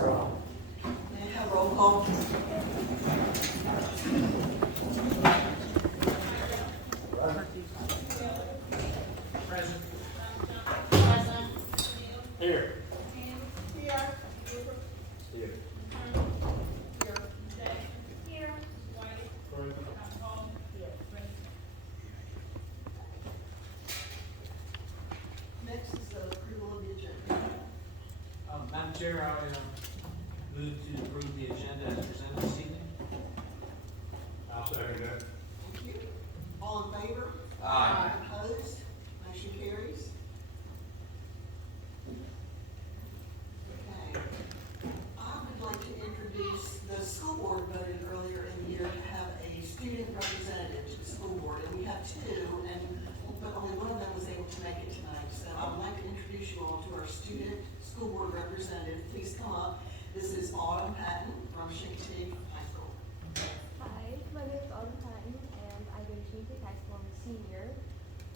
May I have roll call? Present. Here. Next is the approval of the agenda. Madam Chair, I move to approve the agenda as presented this evening. I'll second that. Thank you. All in favor? Aye. Opposed? Motion carries. Okay. I would like to introduce, the school board voted earlier in the year to have a student representative to the school board, and we have two, but only one of them was able to make it tonight. So I would like to introduce you all to our student school board representative. Please come up. This is Autumn Patton from Chincoteague High School. Hi, my name is Autumn Patton, and I go to Chincoteague High School. I'm a senior,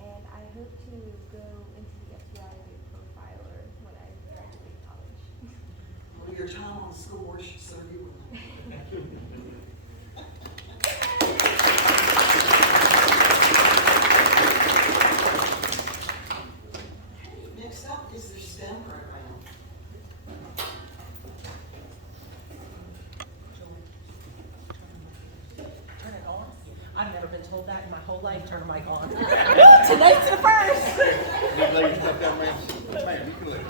and I hope to go into the FBI as a profiler when I graduate college. Well, your time on the school board should serve you well. Okay, next up is the STEM program. Turn it on? I've never been told that in my whole life, turn a mic on. Tonight's the first. You lay your stuff down, man. Man, you can lay it.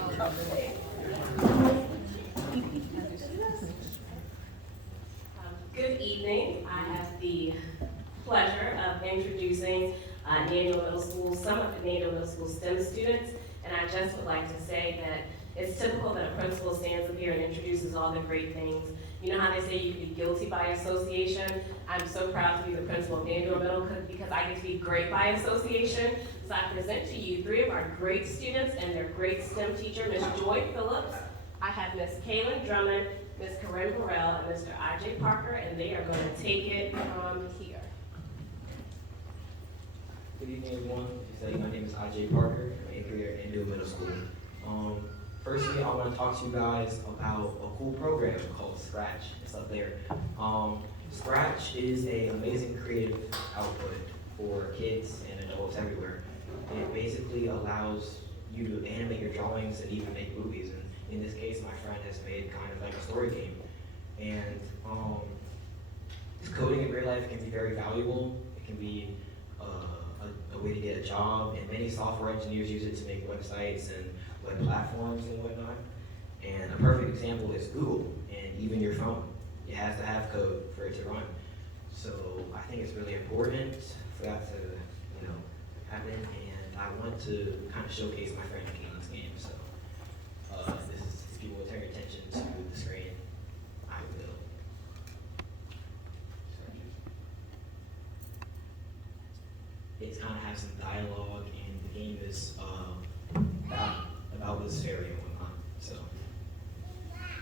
Good evening. I have the pleasure of introducing Daniel Middle School, some of the Daniel Middle School STEM students, and I just would like to say that it's typical that a principal stands up here and introduces all the great things. You know how they say you can be guilty by association? I'm so proud to be the principal of Daniel Middle because I get to be great by association. So I present to you three of our great students and their great STEM teacher, Ms. Joy Phillips. I have Ms. Kaylin Drummond, Ms. Corinne Burrell, and Mr. I.J. Parker, and they are going to take it from here. Good evening, everyone. As you say, my name is I.J. Parker. I'm 8th grader at Daniel Middle School. Firstly, I want to talk to you guys about a cool program called Scratch. It's up there. Scratch is an amazing creative output for kids and adults everywhere. It basically allows you to animate your drawings and even make movies. And in this case, my friend has made kind of like a story game. And coding in real life can be very valuable. It can be a way to get a job, and many software engineers use it to make websites and web platforms and whatnot. And a perfect example is Google, and even your phone. It has to have code for it to run. So I think it's really important for that to, happen, and I want to kind of showcase my friend Kaylin's game. So if people will turn your attention to the screen, I will. It's kind of has some dialogue, and the game is about this fairy and whatnot. So.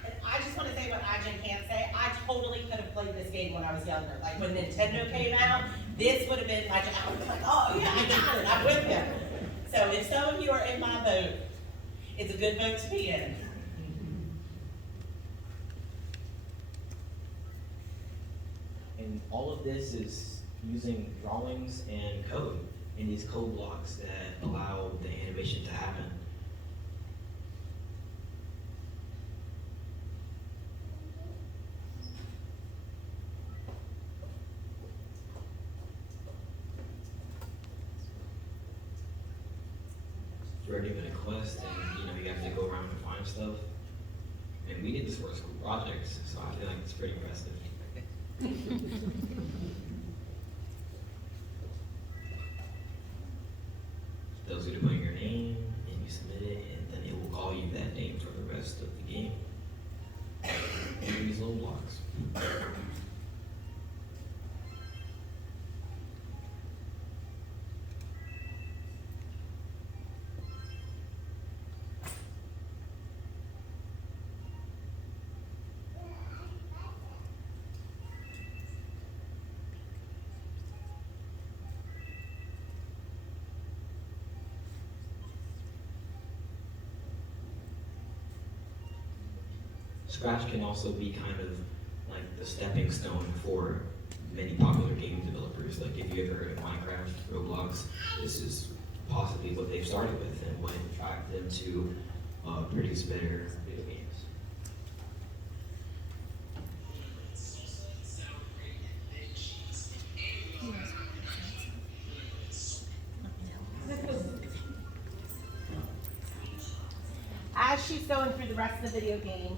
And I just want to say what IJ can't say. I totally could have played this game when I was younger. Like when Nintendo came out, this would have been my jam. I was like, oh yeah, I got it. I'm with them. So if some of you are in my boat, it's a good boat to be in. And all of this is using drawings and code in these code blocks that allow the animation to happen. You're given a quest, and you have to go around and find stuff. And we did this for a school project, so I feel like it's pretty impressive. Tells you to put in your name, and you submit it, and then it will call you that name for the rest of the game. In these little blocks. Scratch can also be kind of like the stepping stone for many popular game developers. Like if you ever heard of Minecraft, Roblox, this is possibly what they've started with and what drive them to produce better video games. As she's going through the rest of the video game,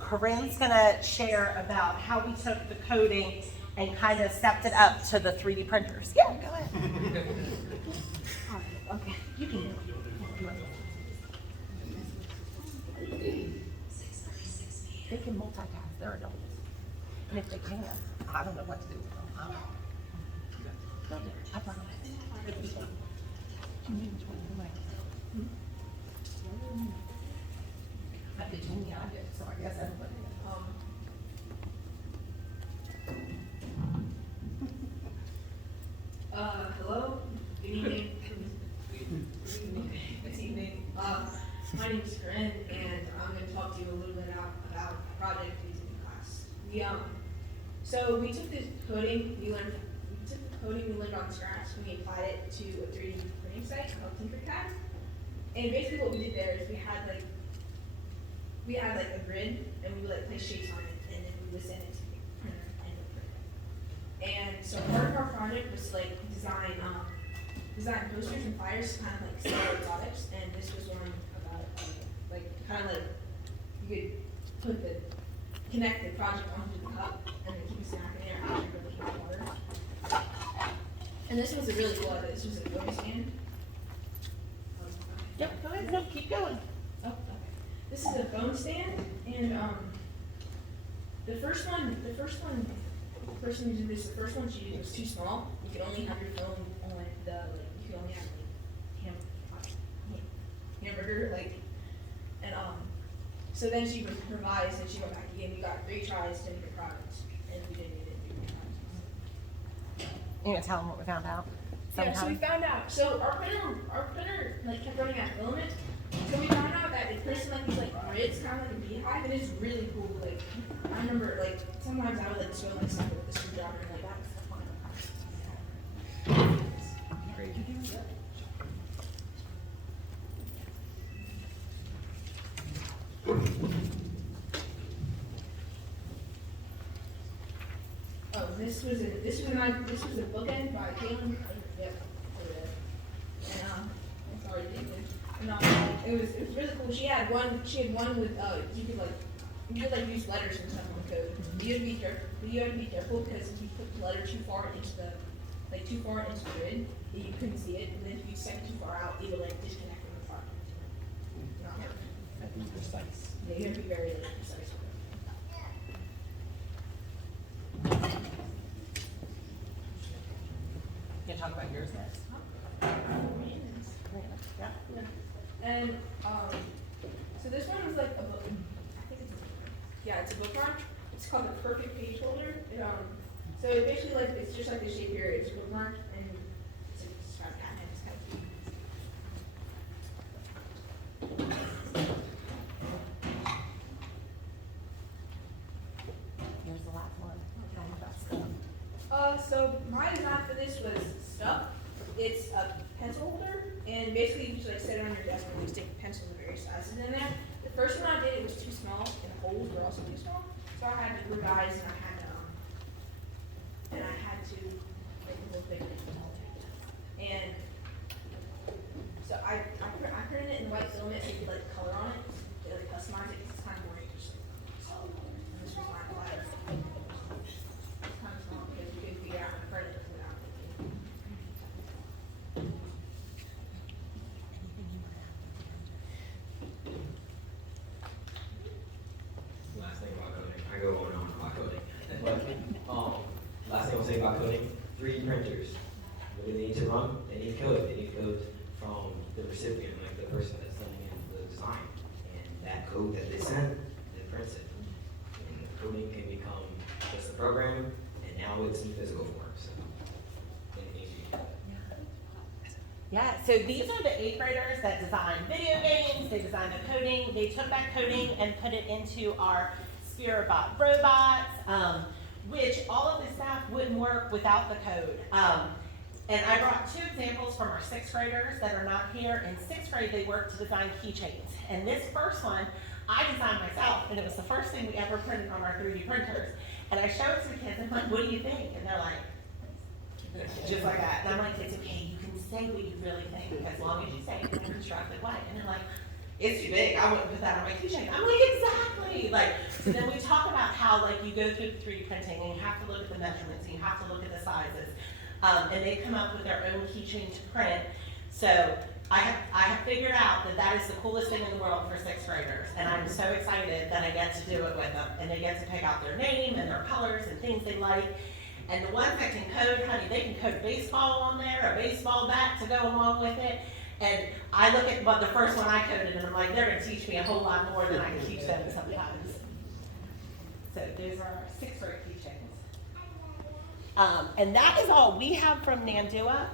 Corinne's gonna share about how we took the coding and kind of stepped it up to the 3D printers. Yeah, go ahead. All right, okay, you can do it. They can multitask, they're adults. And if they can't, I don't know what to do with them. I promise. I did, yeah, I did, so I guess everybody. Hello, good evening. Good evening. My name is Corinne, and I'm going to talk to you a little bit about a project we did in class. So we took this coding, we learned on Scratch, and we applied it to a 3D printing site called Tinkercad. And basically what we did there is we had like a grid, and we would like place shapes on it, and then we would send it to the printer and it would print it. And so part of our project was to like design posters and flyers to kind of like sell our products, and this was one about like kind of like you could connect the project onto the cup and then keep a snack in there after you're looking at water. And this was a really cool idea. This was a photo stand. Yep, go ahead, no, keep going. Oh, okay. This is a phone stand, and the first one she used was too small. You could only have your phone on you could only have hamburger and so then she revised and she went back again. We got 3 tries to make a product, and we didn't even do the product. You gonna tell them what we found out? Yeah, so we found out. So our printer like kept running out of filament. So we found out that it prints like these like grids, kind of like a beehive, and it's really cool. Like I remember, like sometimes I would like sew like stuff with the screwdriver and like that. Oh, this was a bookend by Caitlin. Yep. And I'm sorry, David. It was really cool. She had one with you could use letters and stuff on the code. You had to be careful because if you put the letter too far into the grid, you couldn't see it, and then if you sent it too far out, it would like disconnect from the project. Not very precise. Yeah, you have to be very precise with it. You gonna talk about yours next? Yeah. And so this one was like a book. I think it's a bookmark. It's called the Perfect Page Holder. So it basically like it's just like the shape here. It's a bookmark, and it's kind of cat, and it's kind of cute. Here's the last one. Tell them about stuff. So my design for this was stuff. It's a pencil holder, and basically you just like set it on your desk and you stick pencils of various sizes in there. The first one I did, it was too small, and the holes were also too small, so I had to revise and I had to make it a little bigger. And so I printed it in white filament so you could like color on it, to like customize it, 'cause it's kind of more interesting. And this was my ladder. It's kind of small because you could figure out how to print it without thinking. Last thing about coding, I go on and on about coding. Last thing I'll say about coding, 3D printers. What do they need to run? They need code. They need code from the recipient, like the person that's sending in the design. And that code that they send, then prints it. And the coding can become just a program, and now it's in physical form, so. They need to do that. Yeah, so these are the 8th graders that designed video games, they designed the coding, they took that coding and put it into our Spherobot robots, which all of this stuff wouldn't work without the code. And I brought two examples from our sixth graders that are not here. In sixth grade, they worked to design keychains. And this first one, I designed myself, and it was the first thing we ever printed on our 3D printers. And I showed it to the kids, and I'm like, what do you think? And they're like, just like that. And I'm like, it's okay, you can say what you really think, as long as you say it in a constructive way. And they're like, it's too big, I wouldn't put that on my keychain. I'm like, exactly. Like, so then we talk about how, like, you go through the 3D printing, and you have to look at the measurements, and you have to look at the sizes. And they come up with their own keychain to print. So I have figured out that that is the coolest thing in the world for sixth graders. And I'm so excited that I get to do it with them. And they get to pick out their name and their colors and things they like. And the ones that can code, honey, they can code baseball on there, a baseball bat to go along with it. And I look at the first one I coded, and I'm like, they're going to teach me a whole lot more than I can teach them sometimes. So those are our sixth grade keychains. And that is all we have from Nandua.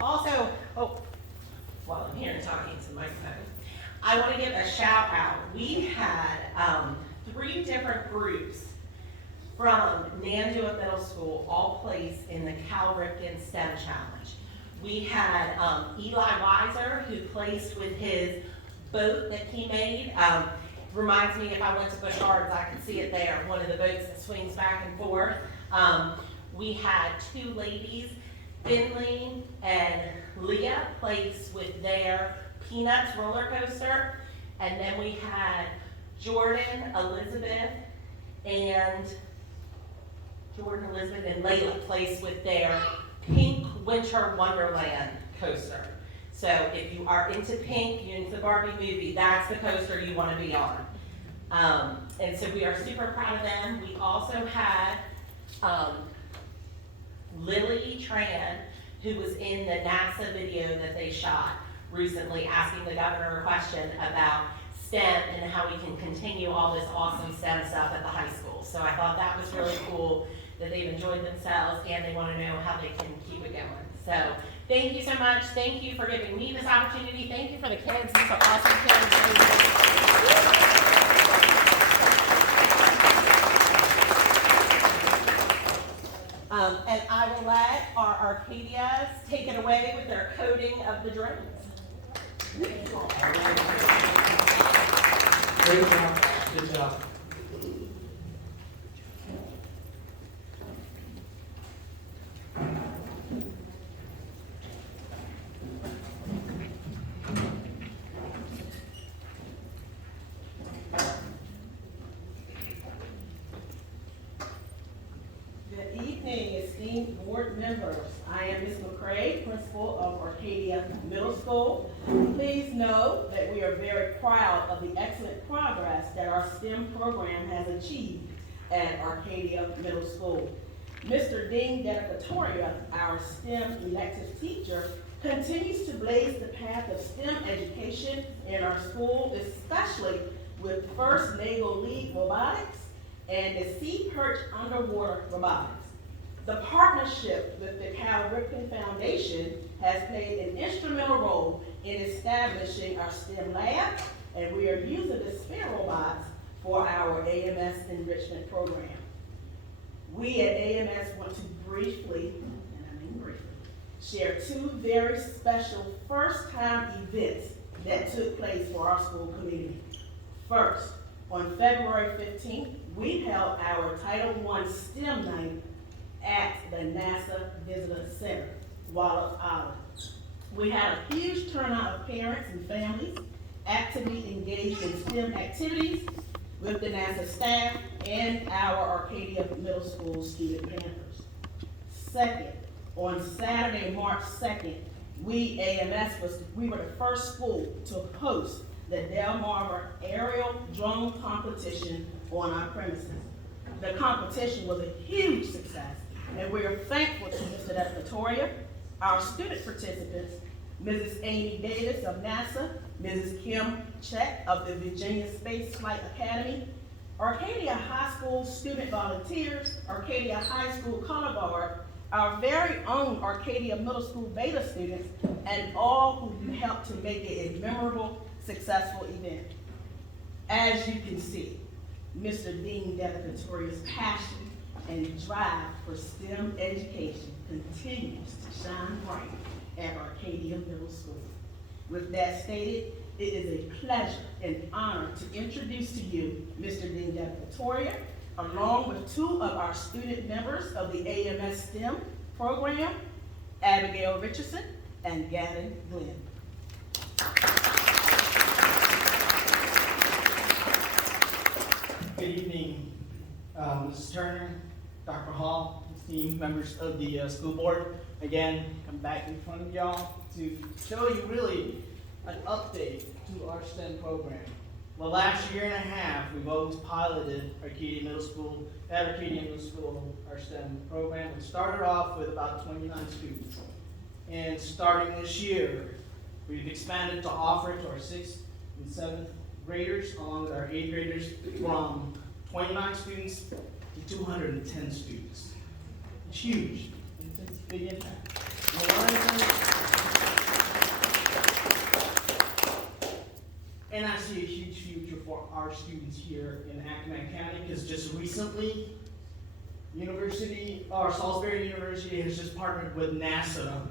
Also, while I'm here and talking to the microphone, I want to give a shout out. We had 3 different groups from Nandua Middle School all placed in the Cal Ripken STEM Challenge. We had Eli Weiser, who placed with his boat that he made. Reminds me, if I went to Bushards, I could see it there, one of the boats that swings back and forth. We had 2 ladies, Finley and Leah, placed with their Peanuts roller coaster. And then we had Jordan, Elizabeth, and Layla placed with their Pink Winter Wonderland coaster. So if you are into pink, you're into the Barbie movie, that's the coaster you want to be on. And so we are super proud of them. We also had Lily Tran, who was in the NASA video that they shot recently, asking the governor a question about STEM and how we can continue all this awesome STEM stuff at the high school. So I thought that was really cool that they've enjoyed themselves and they want to know how they can keep it going. So thank you so much. Thank you for giving me this opportunity. Thank you for the kids. These are awesome kids. And I will let our Arcadias take it away with their coding of the drones. Great job. Good job. Good evening, esteemed board members. I am Ms. McCrae, principal of Arcadia Middle School. Please know that we are very proud of the excellent progress that our STEM program has achieved at Arcadia Middle School. Mr. Dean Dedicatoria, our STEM elective teacher, continues to blaze the path of STEM education in our school, especially with FIRST Naval League Robotics and the Sea Perch Underwater Robotics. The partnership with the Cal Ripken Foundation has played an instrumental role in establishing our STEM lab, and we are using the spin robots for our AMS enrichment program. We at AMS want to briefly, and I mean briefly, share 2 very special first-time events that took place for our school community. First, on February 15th, we held our Title I STEM night at the NASA Visitor Center, Wallace Island. We had a huge turnout of parents and families actively engaged in STEM activities with the NASA staff and our Arcadia Middle School student Panthers. Second, on Saturday, March 2nd, we were the first school to host the Delmarva aerial drone competition on our premises. The competition was a huge success, and we are thankful to Mr. Dedicatoria, our student participants, Mrs. Amy Davis of NASA, Mrs. Kim Chet of the Virginia Space Flight Academy, Arcadia High School student volunteers, Arcadia High School Color Guard, our very own Arcadia Middle School Beta students, and all who helped to make it a memorable, successful event. As you can see, Mr. Dean Decatoria's passion and drive for STEM education continues to shine bright at Arcadia Middle School. With that stated, it is a pleasure and honor to introduce to you Mr. Dean Decatoria, along with two of our student members of the AMS STEM program, Abigail Richardson and Gavin Glenn. Good evening, Mrs. Turner, Dr. Hall, esteemed members of the school board. Again, I'm back in front of y'all to show you really an update to our STEM program. The last year and a half, we've always piloted Arcadia Middle School, at Arcadia Middle School, our STEM program. We started off with about 29 students. And starting this year, we've expanded to offer it to our 6th and 7th graders, along with our 8th graders, from 29 students to 210 students. It's huge. It's a big impact. And I see a huge future for our students here in Accomack County, because just recently, Salisbury University has just partnered with NASA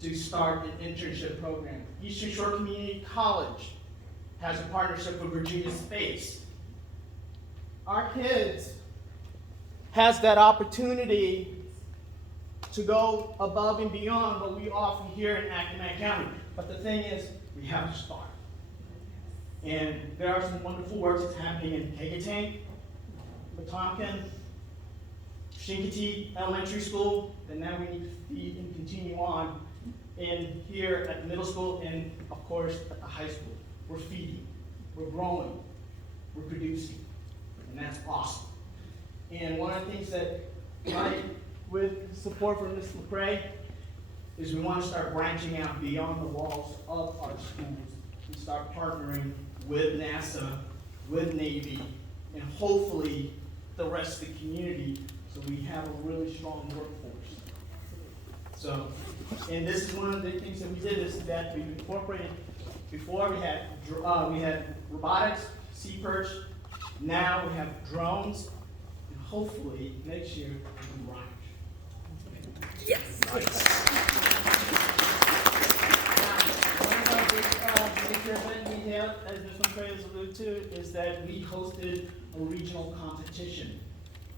to start an internship program. Eastern Shore Community College has a partnership with Virginia Space. Our kids has that opportunity to go above and beyond what we offer here in Accomack County. But the thing is, we have to start. And there are some wonderful works that's happening in Kegatang, Wetumpka, Shinkati Elementary School, and now we need to feed and continue on in here at the middle school and, of course, at the high school. We're feeding, we're growing, we're producing, and that's awesome. And one of the things that with support from Ms. McCrae, is we want to start branching out beyond the walls of our schools and start partnering with NASA, with Navy, and hopefully the rest of the community, so we have a really strong workforce. So, and this is one of the things that we did, is that we've incorporated. Before we had robotics, sea perch. Now we have drones, and hopefully next year we can ride. Yes. Nice. One of our big major event we had, as Ms. McCrae has alluded to, is that we hosted a regional competition.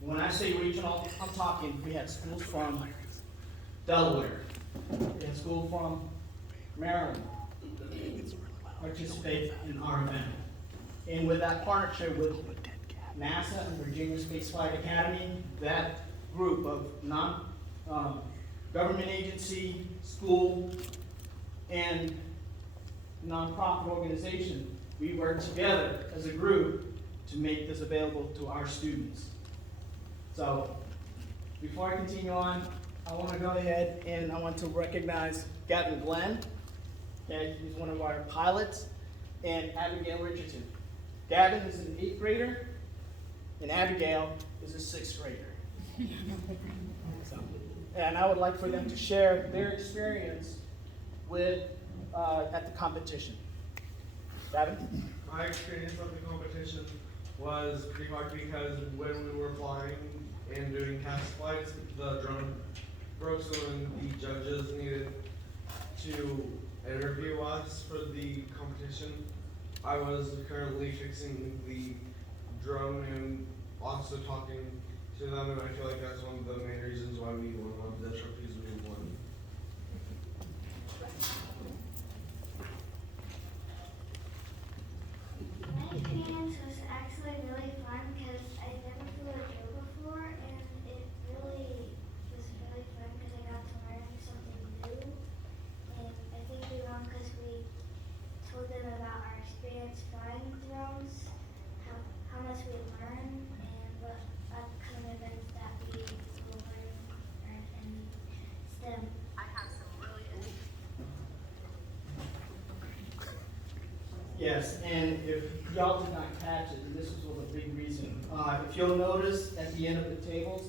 When I say regional, I'm talking, we had schools from Delaware, we had schools from Maryland participate in our event. And with that partnership with NASA and Virginia Space Flight Academy, that group of government agency, school, and nonprofit organization, we worked together as a group to make this available to our students. So, before I continue on, I want to go ahead and I want to recognize Gavin Glenn. Okay, he's one of our pilots, and Abigail Richardson. Gavin is an 8th grader, and Abigail is a 6th grader. So, and I would like for them to share their experience with at the competition. Gavin? My experience at the competition was pretty hard because when we were flying and doing test flights, the drone broke, so when the judges needed to interview us for the competition, I was currently fixing the drone and also talking to them, and I feel like that's one of the main reasons why we won one of the trophies we won. My experience was actually really fun because I never flew a drone before, and it really was really fun because I got to learn something new. And I think we won because we told them about our experience flying drones, how much we learned, and what upcoming events that we will learn in STEM. I have some really Yes, and if y'all did not catch it, and this is a big reason, if you'll notice at the end of the tables,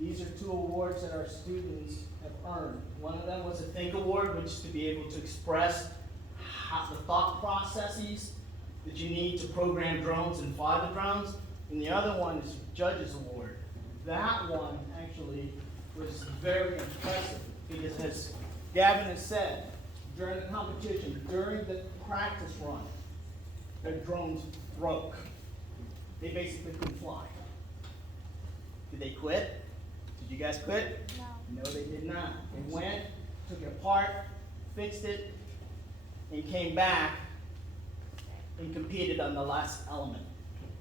these are 2 awards that our students have earned. One of them was a Think Award, which is to be able to express the thought processes that you need to program drones and fly the drones. and the other one is Judges Award. That one actually was very impressive because, as Gavin has said, during the competition, during the practice run, their drones broke. They basically couldn't fly. Did they quit? Did you guys quit? No. No, they did not. They went, took it apart, fixed it, and came back and competed on the last element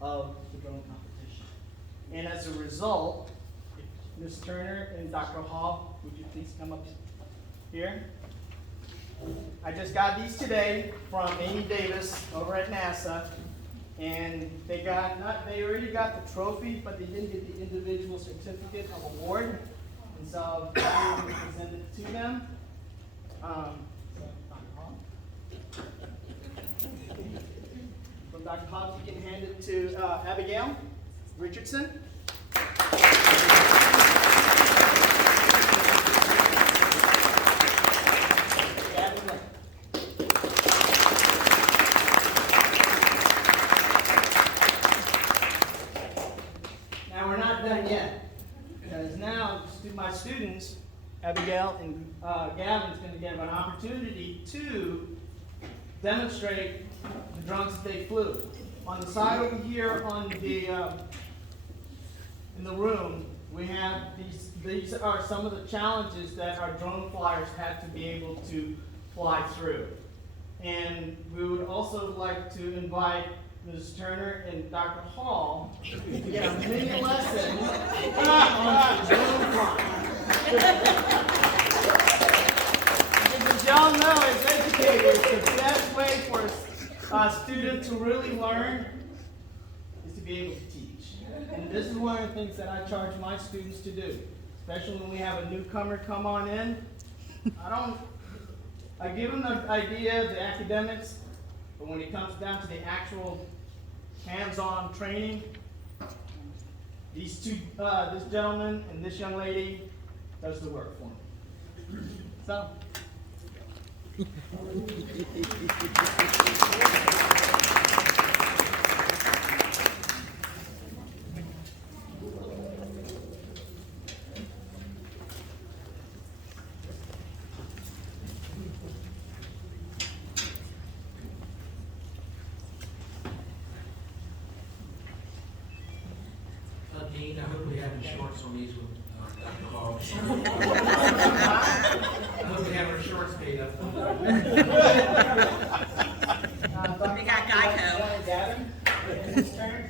of the drone competition. And as a result, Ms. Turner and Dr. Hall, would you please come up here? I just got these today from Amy Davis over at NASA, and they already got the trophy, but they didn't get the individual certificate of award, and so I'm going to present it to them. From Dr. Hobbs, you can hand it to Abigail Richardson. Now we're not done yet, because now my students, Abigail and Gavin's going to get an opportunity to demonstrate the drones that they flew. On the side over here on the in the room, we have these are some of the challenges that our drone flyers had to be able to fly through. And we would also like to invite Ms. Turner and Dr. Hall to get a mini lesson on drone flying. As y'all know, as educators, the best way for a student to really learn is to be able to teach. And this is one of the things that I charge my students to do, especially when we have a newcomer come on in. I give them the idea of the academics, but when it comes down to the actual hands-on training, this gentleman and this young lady does the work for me. So. Dean, I hope we have insurance on these with Dr. Hall. I hope we have our insurance paid up. We got Geico. Gavin, his turn.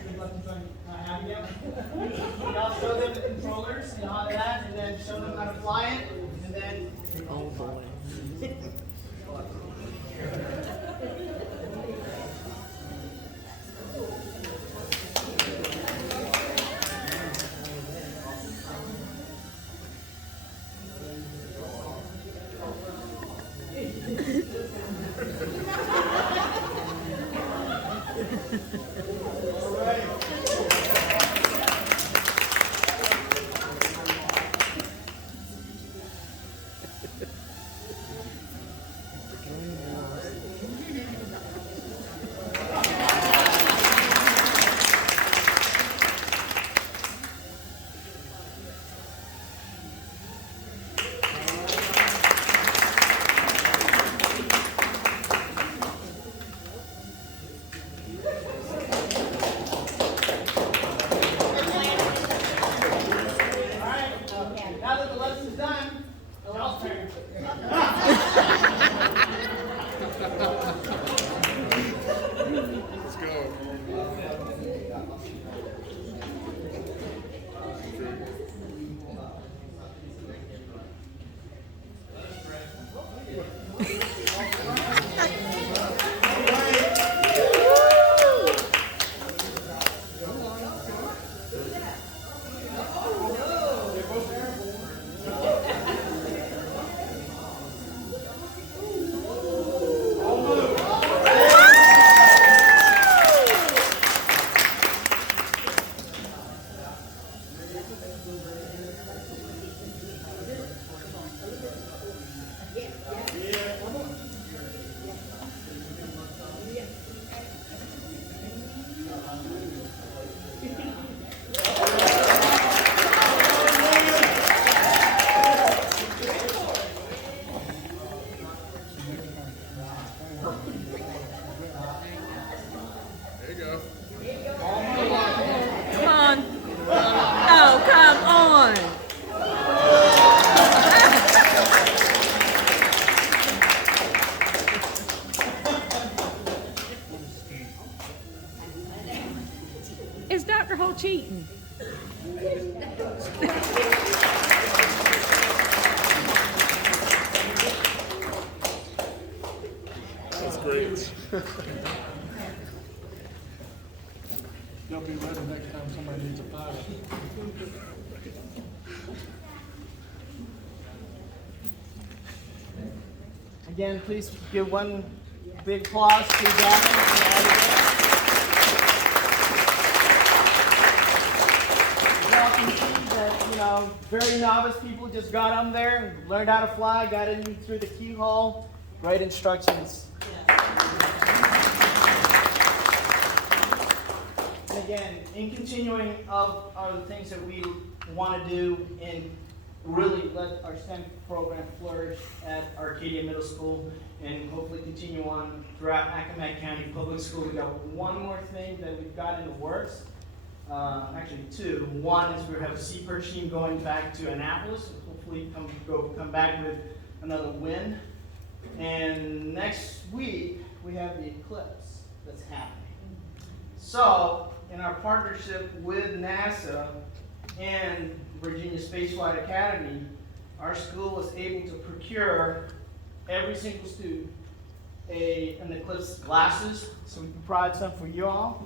Abigail. Y'all show them the controllers and all that, and then show them how to fly it, and then. Oh boy. Is Dr. Hall cheating? That's great. Y'all be ready next time somebody needs a pilot. Again, please give one big applause to Daphne. Y'all can see that, very novice people just got on there, learned how to fly, got in through the keyhole. Great instructions. And again, in continuing of the things that we want to do and really let our STEM program flourish at Arcadia Middle School and hopefully continue on throughout Accomack County Public School. We got one more thing that we've got in the works. Actually two. One is we have a Seapert team going back to Annapolis. Hopefully come back with another win. And next week we have the eclipse that's happening. So in our partnership with NASA and Virginia Spaceflight Academy, our school was able to procure every single student an eclipse glasses, so we can provide some for you all.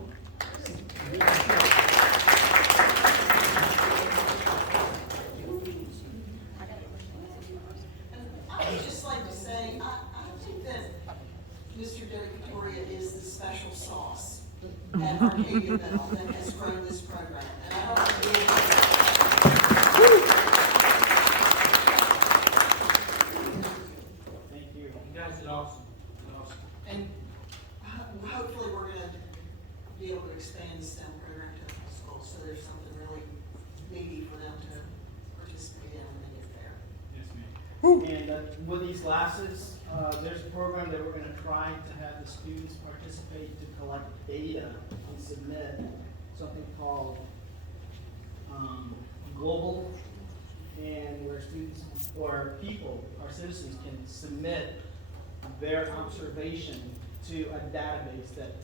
I would just like to say, I think that Mr. Victoria is the special sauce at Arcadia Middle that has grown this program. And I don't Thank you. You guys did awesome. Awesome. And hopefully we're going to be able to expand the STEM program to the school, so there's something really needy for them to participate in when they get there. Yes, ma'am. And with these glasses, there's a program that we're going to try to have the students participate to collect data and submit something called Global, and where students or people, our citizens, can submit their observation to a database that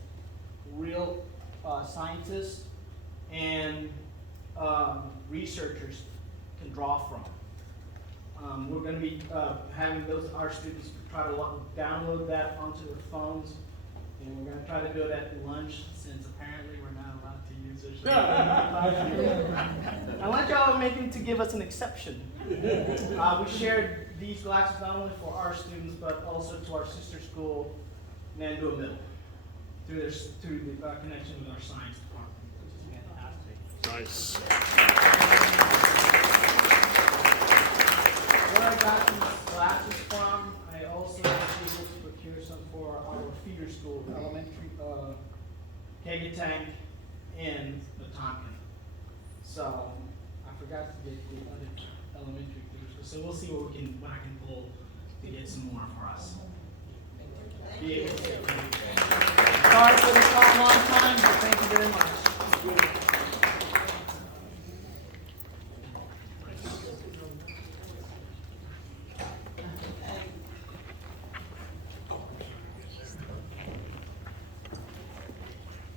real scientists and researchers can draw from. We're going to be having our students try to download that onto their phones, and we're going to try to do it at lunch, since apparently we're not allowed to use it. I want y'all making to give us an exception. We shared these glasses not only for our students, but also to our sister school, Nandua Middle, through the connection with our science department, which is fantastic. Nice. Where I got these glasses from, I also was able to procure some for our feeder school, elementary, Kagatang and the Tonkin. So I forgot to get the other elementary feeder school. So we'll see what I can pull to get some more for us. Be able to. Sorry for the long time, but thank you very much.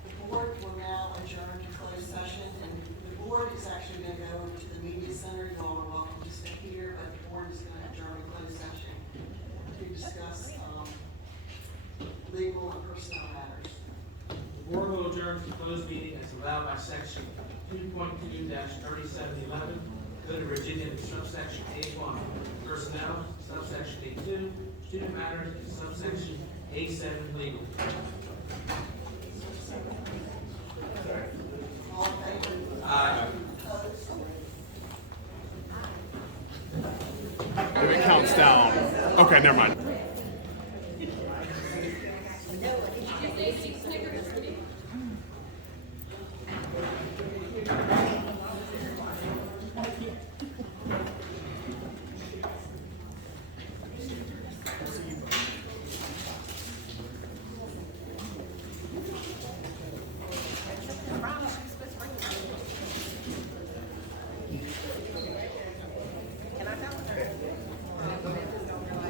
The board will now adjourn to closed session, and the board is actually going to go over to the media center. You all are welcome to stay here, but the board is going to adjourn to closed session to discuss legal and personnel matters. The board will adjourn to closed meeting as allowed by section 2.2-3711, Code of Virginia, subsection A1, personnel, subsection A2, student matters, and subsection A7, legal. All in favor? Aye. Opposed? It counts down. Okay, never mind.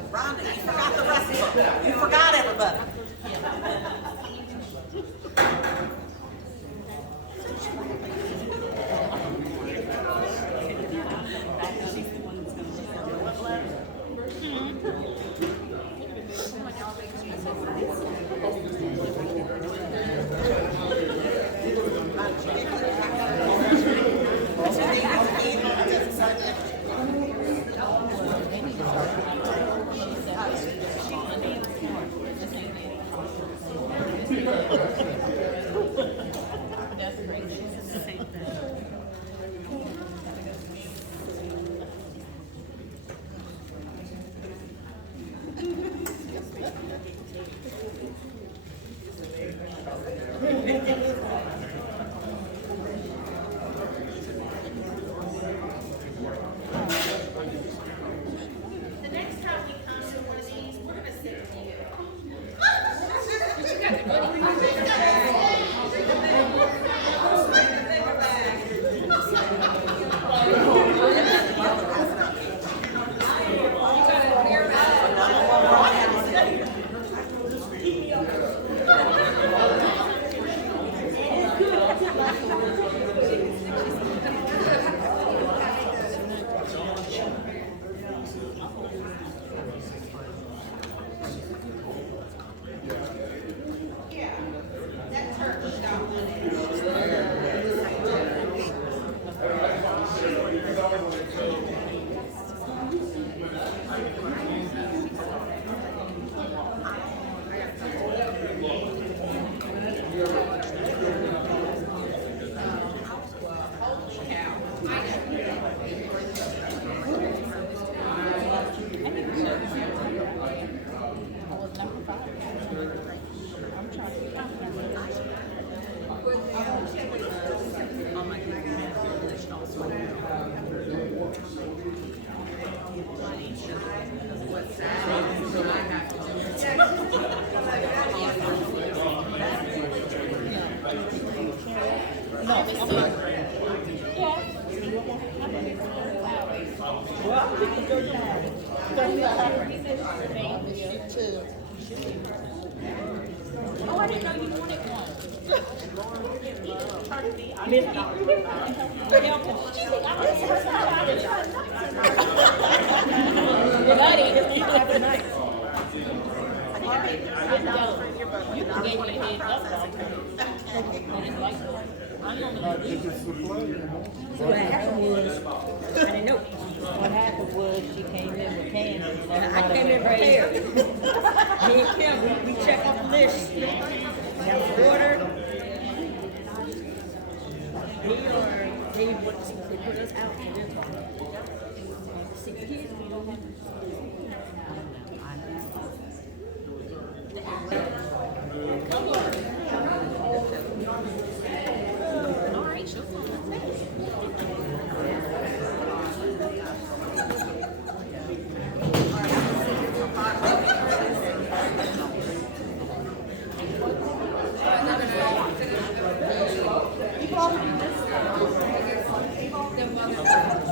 Rhonda, you forgot the rest of them. You forgot everybody. Oh, I didn't know you wanted one. You can get your head up, So what happened was, I didn't know. What happened was she came in with candy. I came in prepared. Me and Kim, we checked off the list. Now water. They put us out for this one. 6 kids. all right, she'll come.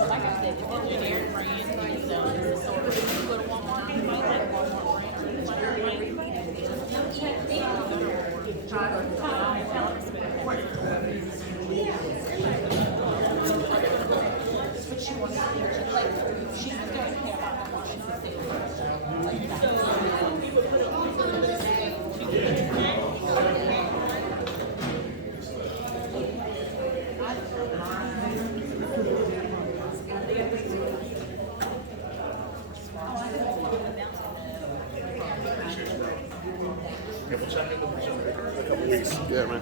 Like I said, the engineering brand, so if you go to Walmart, you might like Walmart A couple weeks. Yeah, man.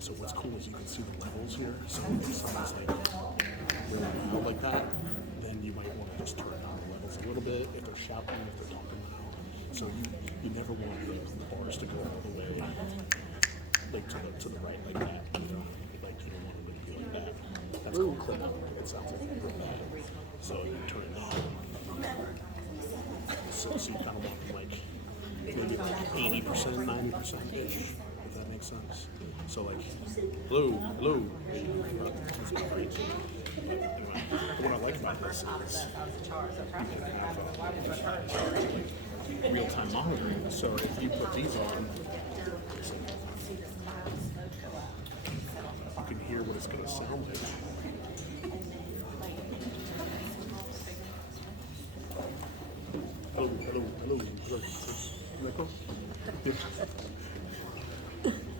So what's cool is you can see the levels here. So if someone's like really loud like that, then you might want to just turn down the levels a little bit if they're shouting, if they're talking loud. So you never want the bars to go all the way like to the right like that. You know, like you don't want it to be like that. That's called clip. It sounds like that. So you turn it down. So you kind of want like maybe like 80%, 90% ish. If that makes sense. So like, hello, that's great. What I like about this is you can have real-time monitoring. So if you put these on, you can hear what it's going to sound like. Hello.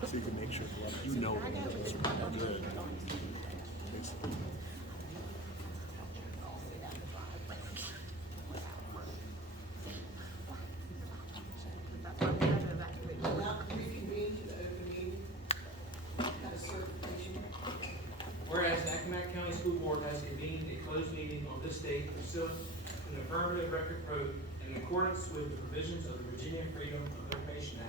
So you can make sure that you know the levels are good. Basically. Now, reconvene to the open meeting, have a certification. Whereas the Accomack County School Board has convened a closed meeting on this date pursuant to an affirmative record vote in accordance with the provisions of the Virginia Freedom of Information Act.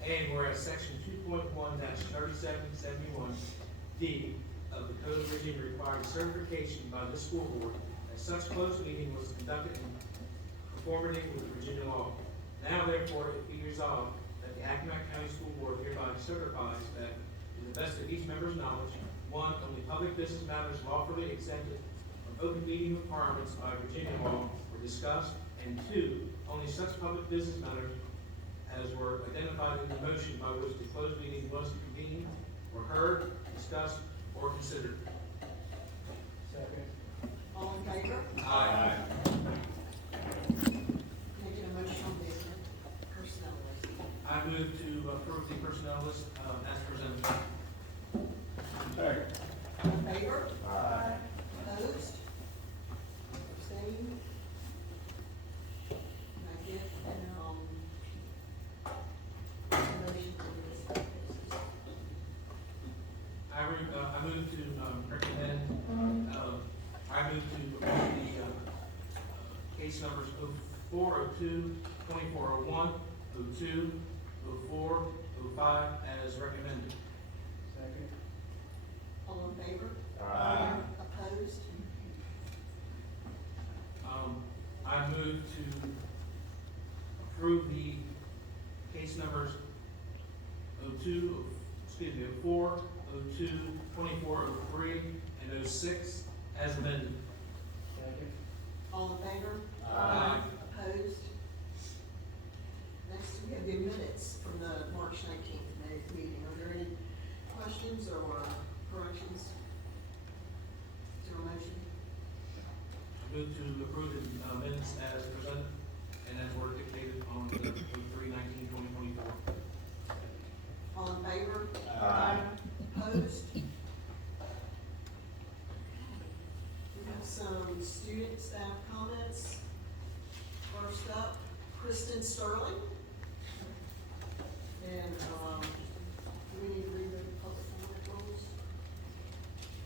And whereas section 2.1-3771D of the Code of Virginia requires certification by the school board that such closed meeting was conducted in conformity with Virginia law. Now therefore it be resolved that the Accomack County School Board hereby certifies that to the best of each member's knowledge, 1, only public business matters lawfully exempted from open meeting requirements by Virginia law were discussed, and 2, only such public business matters as were identified in the motion by which the closed meeting was convened, were heard, discussed, or considered. Second. All in favor? Aye. Making a motion on the personnel list. I move to approve the personnel list as presented. Second. All in favor? Aye. Opposed? Abstained? Can I get, motion for the list of cases? I move to recommend, I move to approve the case numbers 0402, 2401, 02, 04, 05 as recommended. Second. All in favor? Aye. Opposed? I move to approve the case numbers 02, 04, 02, 24, 03, and 06 as amended. Second. All in favor? Aye. Opposed? Next, we have the minutes from the March 19th meeting. Are there any questions or corrections? Is there a motion? Move to approve the minutes as presented and as were dictated on the 3/19/2024. All in favor? Aye. Opposed? We have some student staff comments. First up, Kristen Sterling. And, do we need to read the public comment rules?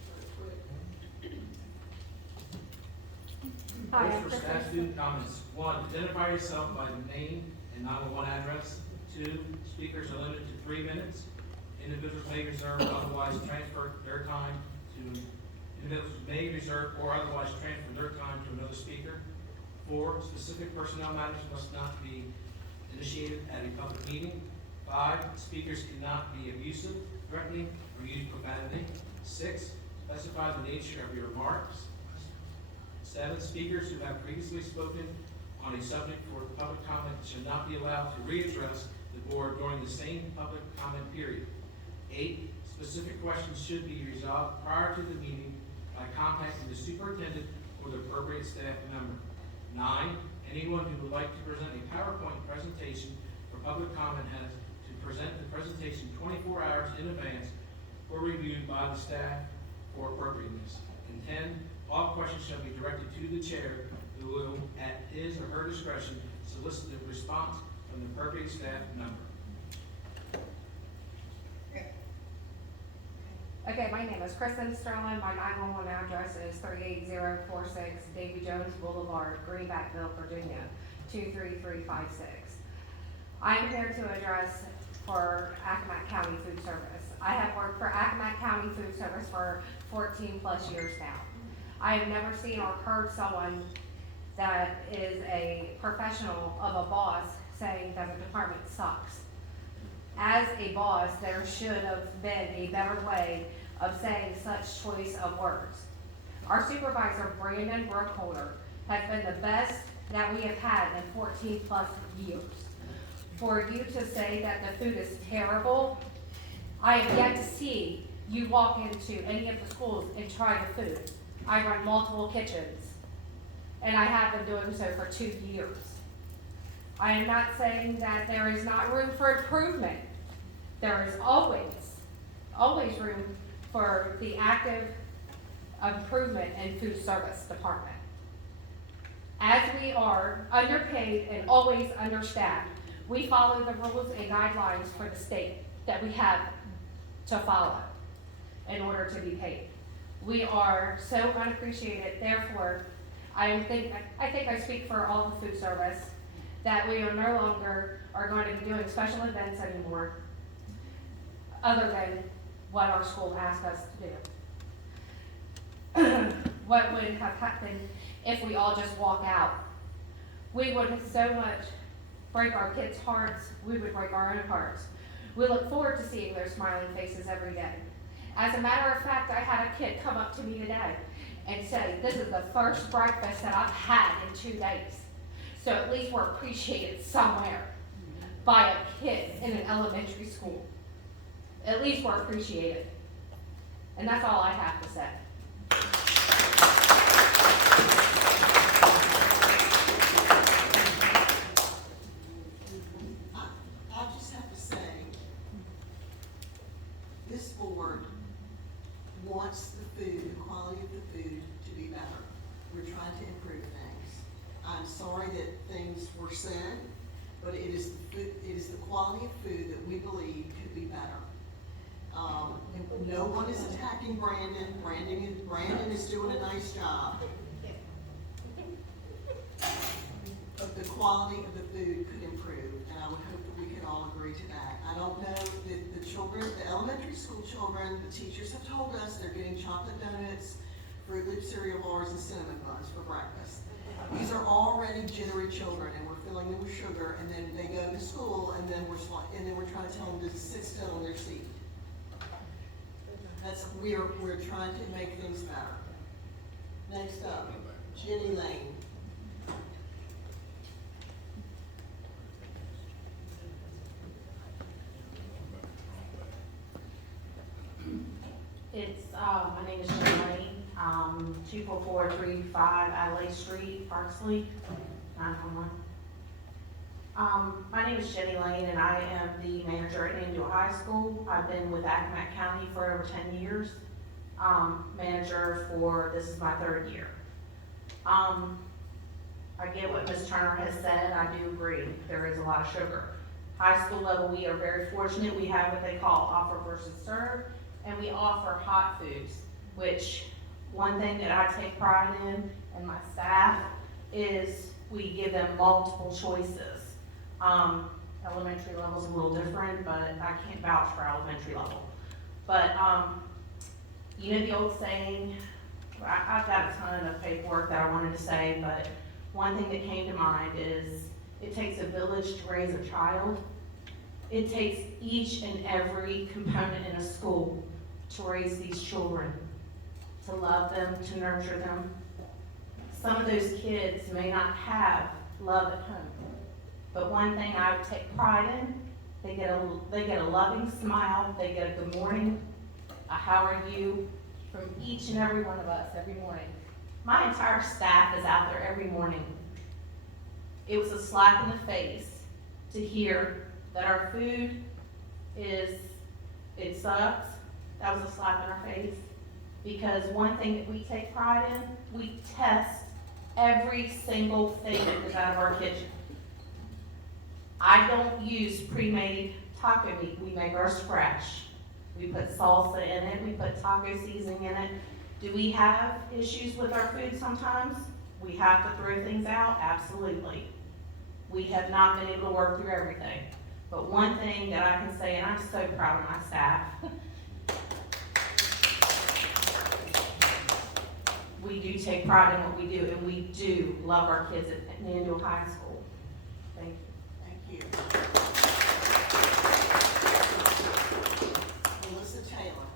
Very quick. Hi, Rules I'm for Kristen. staff student comments. 1, identify yourself by name and 911 address. 2, speakers are limited to 3 minutes. Individuals may reserve or otherwise transfer their time to, individuals may reserve or otherwise transfer their time to another speaker. 4, specific personnel matters must not be initiated at a public meeting. 5, speakers cannot be abusive, threatening, or use profanity. 6, specify the nature of your remarks. 7, speakers who have previously spoken on a subject for public comment should not be allowed to readdress the board during the same public comment period. 8, specific questions should be resolved prior to the meeting by contacting the superintendent or the appropriate staff member. 9, anyone who would like to present a PowerPoint presentation for public comment has to present the presentation 24 hours in advance or reviewed by the staff for appropriateness. And 10, all questions shall be directed to the chair, who will, at his or her discretion, solicit a response from the appropriate staff member. Okay, my name is Kristen Sterling. My 911 address is 38046 Davy Jones Boulevard, Greenbackville, Virginia, 23356. I'm here to address for Accomack County Food Service. I have worked for Accomack County Food Service for 14 plus years now. I have never seen or heard someone that is a professional of a boss saying that the department sucks. As a boss, there should have been a better way of saying such choice of words. Our supervisor, Brandon Brookholder, has been the best that we have had in 14 plus years. For you to say that the food is terrible, I have yet to see you walk into any of the schools and try the food. I run multiple kitchens, and I have been doing so for 2 years. I am not saying that there is not room for improvement. There is always room for the active improvement in food service department. As we are underpaid and always understaffed, we follow the rules and guidelines for the state that we have to follow in order to be paid. We are so unappreciated, therefore, I think I speak for all the food service, that we are no longer are going to be doing special events anymore, other than what our school asked us to do. What would have happened if we all just walk out? We would so much break our kids' hearts, we would break our own hearts. We look forward to seeing their smiling faces every day. As a matter of fact, I had a kid come up to me today and say, this is the first breakfast that I've had in 2 days. So at least we're appreciated somewhere by a kid in an elementary school. At least we're appreciated. And that's all I have to say. I just have to say, this board wants the food, the quality of the food to be better. We're trying to improve things. I'm sorry that things were said, but it is the quality of food that we believe could be better. And no one is attacking Brandon. Brandon is doing a nice job. quality of the food could improve, and I would hope that we could all agree to that. I don't know that the children, the elementary school children, the teachers have told us they're getting chocolate donuts, Fruit Loop cereal bars, and cinnamon buns for breakfast. These are already jittery children, and we're filling them with sugar, and then they go to school, and then we're trying to tell them to sit still in their seat. We're trying to make things better. Next up, Jenny Lane. My name is Jenny Lane, 24435 Adelaide Street, Parksley, 911. My name is Jenny Lane, and I am the manager at Angel High School. I've been with Accomack County for over 10 years. Manager for, this is my 3rd year. I get what Ms. Turner has said. I do agree. There is a lot of sugar. High school level, we are very fortunate. We have what they call offer versus serve, and we offer hot foods, which one thing that I take pride in and my staff is we give them multiple choices. Elementary level is a little different, but I can't vouch for elementary level. But you know the old saying, I've got a ton of paperwork that I wanted to say, but one thing that came to mind is it takes a village to raise a child. It takes each and every component in a school to raise these children, to love them, to nurture them. Some of those kids may not have love at home, but one thing I would take pride in, they get a loving smile, they get a good morning, a how are you, from each and every one of us every morning. My entire staff is out there every morning. It was a slap in the face to hear that our food it sucks. That was a slap in our face. Because one thing that we take pride in, we test every single thing that goes out of our kitchen. I don't use pre-made taco meat. We make ours fresh. We put salsa in it. We put taco seasoning in it. Do we have issues with our food sometimes? We have to throw things out? Absolutely. We have not been able to work through everything. But one thing that I can say, and I'm so proud of my staff, we do take pride in what we do, and we do love our kids at Nandle High School. Thank you. Thank you. Melissa Taylor.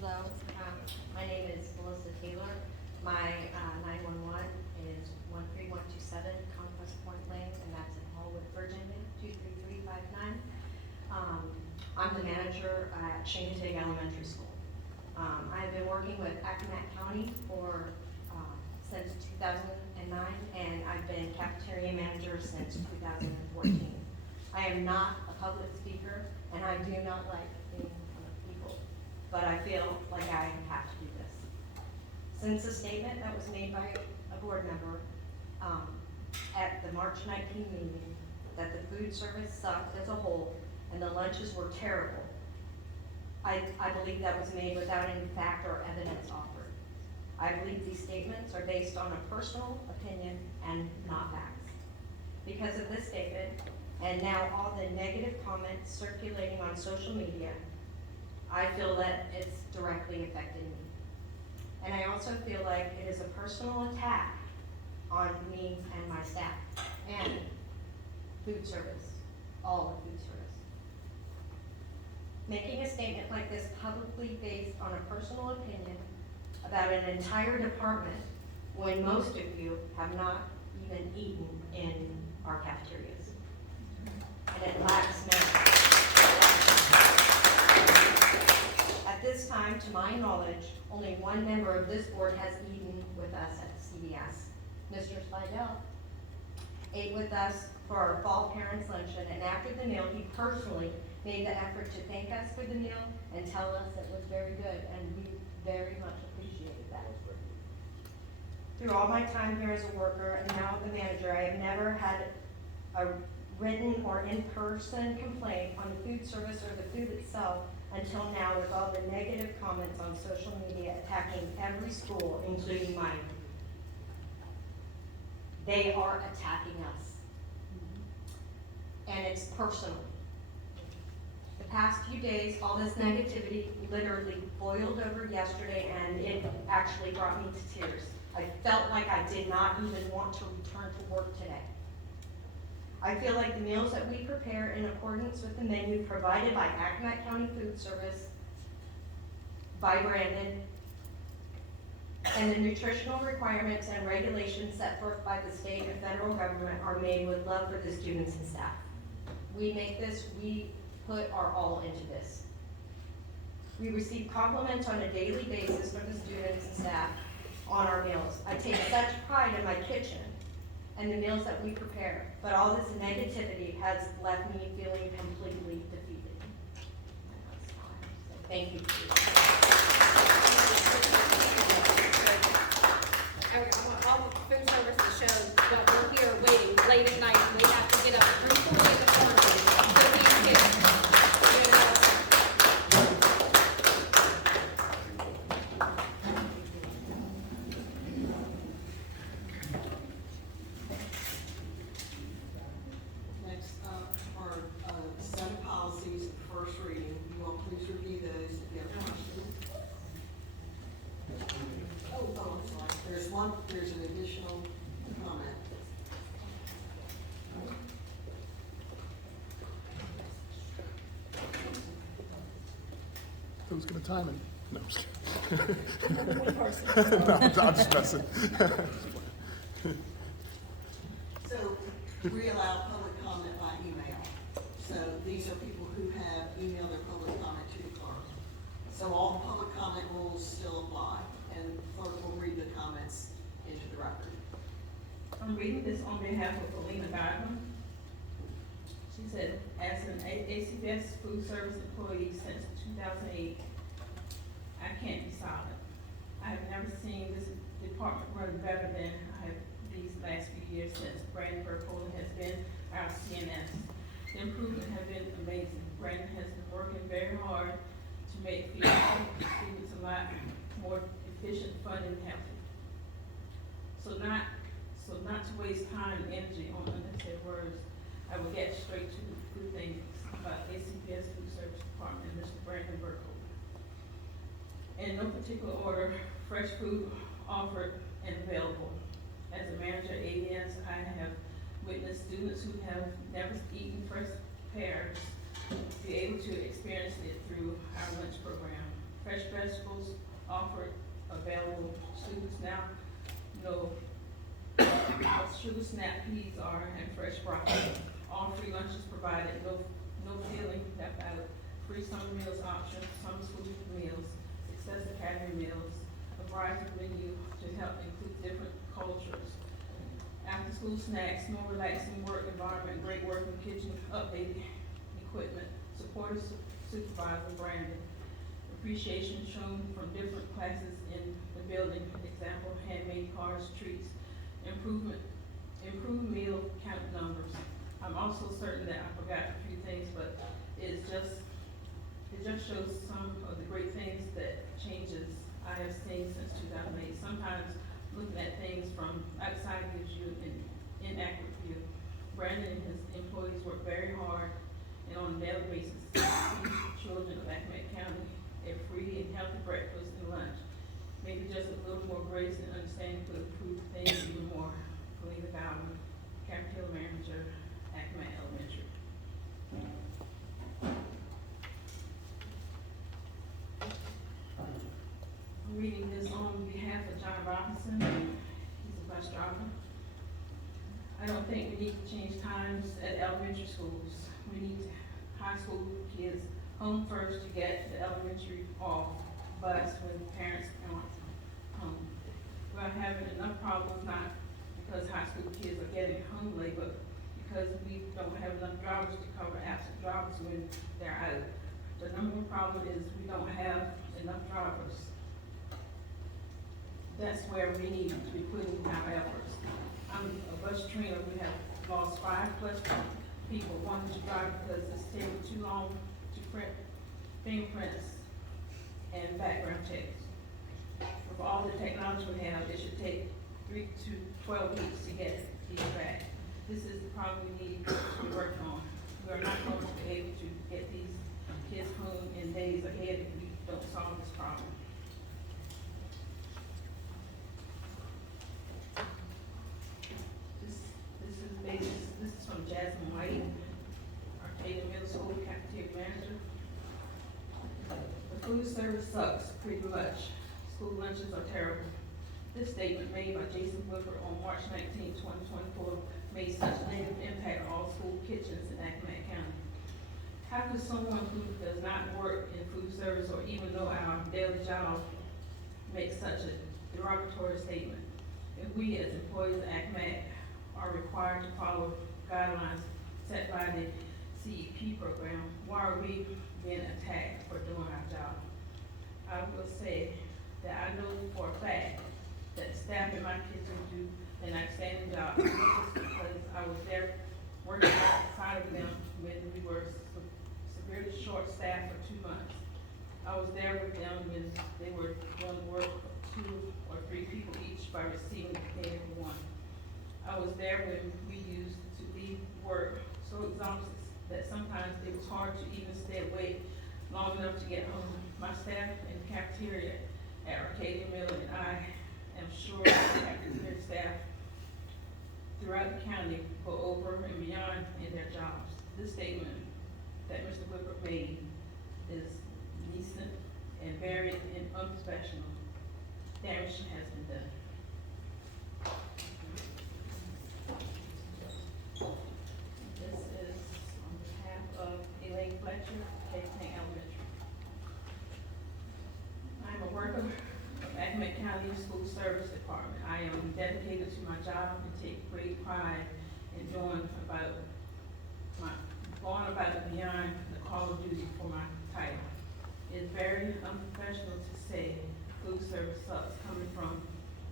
Hello, my name is Melissa Taylor. My 911 is 13127 Conquest Point Lane, and that's in Hallwood, Virginia, 23359. I'm the manager at Shanghai Elementary School. I've been working with Accomack County for since 2009, and I've been cafeteria manager since 2014. I am not a public speaker, and I do not like being in front of people, but I feel like I have to do this. Since a statement that was made by a board member at the March 19 meeting that the food service sucked as a whole and the lunches were terrible, I believe that was made without any fact or evidence offered. I believe these statements are based on a personal opinion and not facts. Because of this statement, and now all the negative comments circulating on social media, I feel that it's directly affected me. And I also feel like it is a personal attack on me and my staff and food service, all of food service. Making a statement like this publicly based on a personal opinion about an entire department when most of you have not even eaten in our cafeterias. And it lacks merit. At this time, to my knowledge, only one member of this board has eaten with us at CBS. Mr. Slidell ate with us for our fall parents luncheon, and after the meal, he personally made the effort to thank us for the meal and tell us it was very good, and we very much appreciated that. Through all my time here as a worker and now the manager, I have never had a written or in-person complaint on the food service or the food itself until now with all the negative comments on social media attacking every school, including mine. They are attacking us. And it's personal. The past few days, all this negativity literally boiled over yesterday, and it actually brought me to tears. I felt like I did not even want to return to work today. I feel like the meals that we prepare in accordance with the menu provided by Accomack County Food Service, by Brandon, and the nutritional requirements and regulations set forth by the state and federal government are made with love for the students and staff. We make this, we put our all into this. We receive compliments on a daily basis from the students and staff on our meals. I take such pride in my kitchen and the meals that we prepare, but all this negativity has left me feeling completely defeated. Thank you. I want all the food service to show that we're here waiting late at night, and we have to get up at 3:40 in the morning to these kids, you know. Next up are set of policies, first reading. You all please review those if you have questions. Oh, I'm sorry. There's an additional comment. Who's gonna time it? No, I'm just kidding. No, I'm just messing. So we allow public comment by email. So these are people who have emailed their public comment to the clerk. So all the public comment rules still apply, and the clerk will read the comments into the record. I'm reading this on behalf of Alina Gardner. She said, as an ACS food service employee since 2008, I can't be silent. I have never seen this department run better than I have these last few years since Brandon Burkholder has been our CNS. The improvement has been amazing. Brandon has been working very hard to make students a lot more efficient, fun, and healthy. So not to waste time and energy on unnecessary words, I will get straight to the good things about ACPS Food Service Department and Mr. Brandon Burkholder. In no particular order, fresh food offered and available. As a manager at ADS, I have witnessed students who have never eaten fresh pears be able to experience it through our lunch program. Fresh vegetables offered, available. Students now know what sugar snap peas are and fresh broccoli. All free lunches provided, no feeling left out. Free summer meals option, summer school meals, Success Academy meals, a variety of menu to help include different cultures. After school snacks, more relaxing work environment, great working kitchen, updated equipment, supportive supervisor Brandon. Appreciation shown from different classes in the building, example, handmade cards, treats, improved meal count numbers. I'm also certain that I forgot a few things, but it just shows some of the great things that changes I have seen since 2008. Sometimes looking at things from outside gives you an inaccurate view. Brandon and his employees work very hard and on a daily basis to feed children of Accomack County a free and healthy breakfast and lunch. Maybe just a little more grace and understanding could improve things even more. Felina Gowden, cafeteria manager, Accomack Elementary. I'm reading this on behalf of John Robinson. He's a bus driver. I don't think we need to change times at elementary schools. We need high school kids home first to get the elementary off bus when parents aren't home. We're having enough problems, not because high school kids are getting home late, but because we don't have enough drivers to cover absent drivers when they're out. The number one problem is we don't have enough drivers. That's where we need to be putting our efforts. I'm a bus trainer. We have lost 5+ people wanting to drive because it's taking too long to print fingerprints, and background checks. With all the technology we have, it should take 3 to 12 weeks to get these back. This is the problem we need to be working on. We are not going to be able to get these kids home in days ahead if we don't solve this problem. This is from Jasmine White, Arcadia Middle School cafeteria manager. The food service sucks, pretty much. School lunches are terrible. This statement made by Jason Weippert on March 19, 2024 made such negative impact on all school kitchens in Accomack County. How could someone who does not work in food service or even know our daily job make such a derogatory statement? If we as employees of Accomack are required to follow guidelines set by the CEP program, why are we being attacked for doing our job? I will say that I know for a fact that the staff in my kitchen do an outstanding job, because I was there working alongside of them when we were severely short-staffed for 2 months. I was there with them when they were doing work for 2 or 3 people each by receiving the pay of 1. I was there when we used to leave work so exhausted that sometimes it was hard to even stay awake long enough to get home. My staff in the cafeteria at Arcadia Middle and I am sure the cafeteria staff throughout the county go over and beyond in their jobs. This statement that Mr. Weippert made is decent and very unprofessional. Damage has been done. This is on behalf of Elaine Fletcher, Accomack Elementary. I am a worker of Accomack County School Service Department. I am dedicated to my job and take great pride in going about and beyond the call of duty for my title. It is very unprofessional to say food service sucks coming from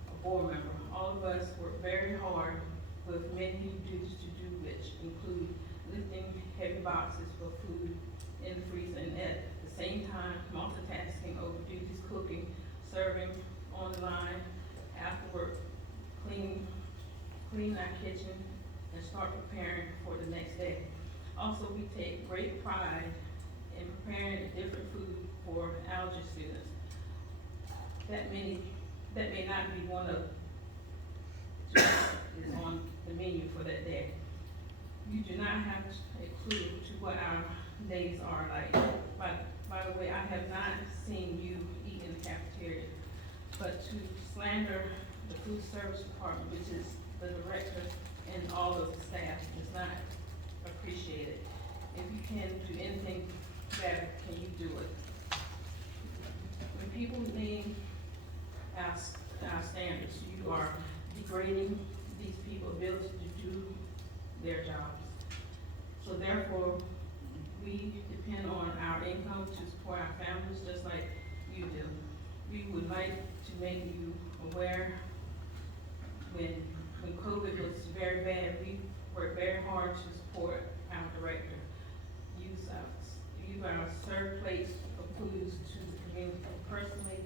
a board member. All of us work very hard with many duties to do, which include lifting heavy boxes for food in the freezer and at the same time multitasking over duties, cooking, serving on the line, after work, cleaning our kitchen, and start preparing for the next day. Also, we take great pride in preparing different food for allergy students. That may not be one of is on the menu for that day. You do not have a clue to what our days are like. By the way, I have not seen you eat in the cafeteria, but to slander the food service department, which is the director and all of the staff, is not appreciated. If you can do anything better, can you do it? When people name our standards, you are degrading these people's ability to do their jobs. So therefore, we depend on our income to support our families just like you do. We would like to make you aware when COVID was very bad, we worked very hard to support our director. Use our served plates of foods to the community, personally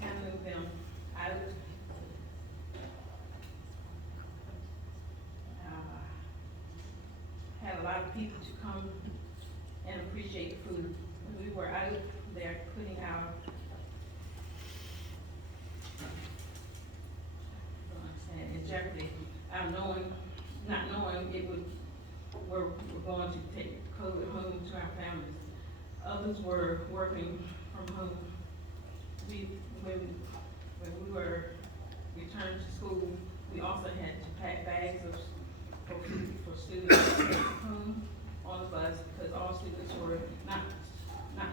handling them out. Had a lot of people to come and appreciate the food. We were out there putting our in jeopardy, not knowing we're going to take COVID home to our families. Others were working from home. When we were returned to school, we also had to pack bags for food for students home on the bus, because all students were not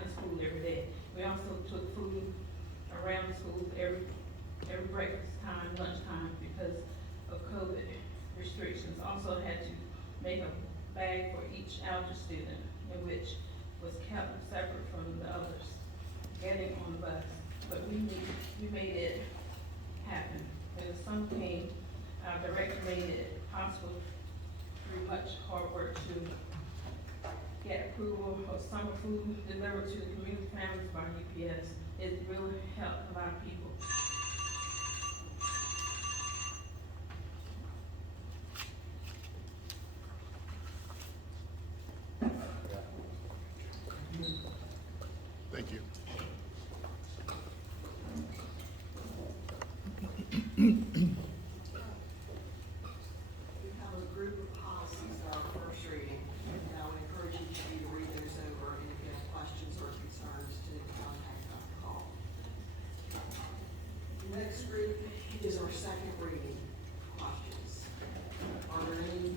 in school every day. We also took food around the schools every breakfast time, lunchtime, because of COVID restrictions. Also had to make a bag for each algebra student, in which was kept separate from the others getting on the bus. But we made it happen. When the summer came, our director made it possible through much hard work to get approval of summer food delivered to the community families by UPS. It really helped a lot of people. Thank you. We have a group of policies that are first reading, and I would encourage each of you to read those over, and if you have questions or concerns, to contact Dr. Hall. The next group is our second reading questions. Are there any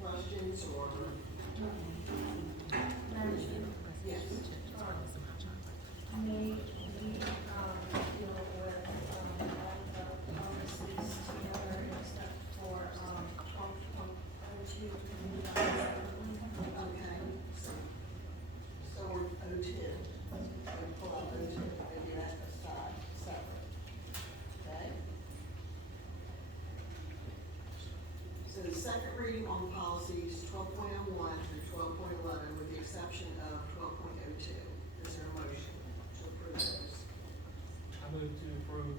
questions or? Yes. May we, deal with, all the policies together except for, 12.02. Okay. So we're O2. We pull out O2, maybe that's aside, separate. Okay? So the second reading on policies 12.01 through 12.11, with the exception of 12.02. Is there a motion to approve those? I move to approve,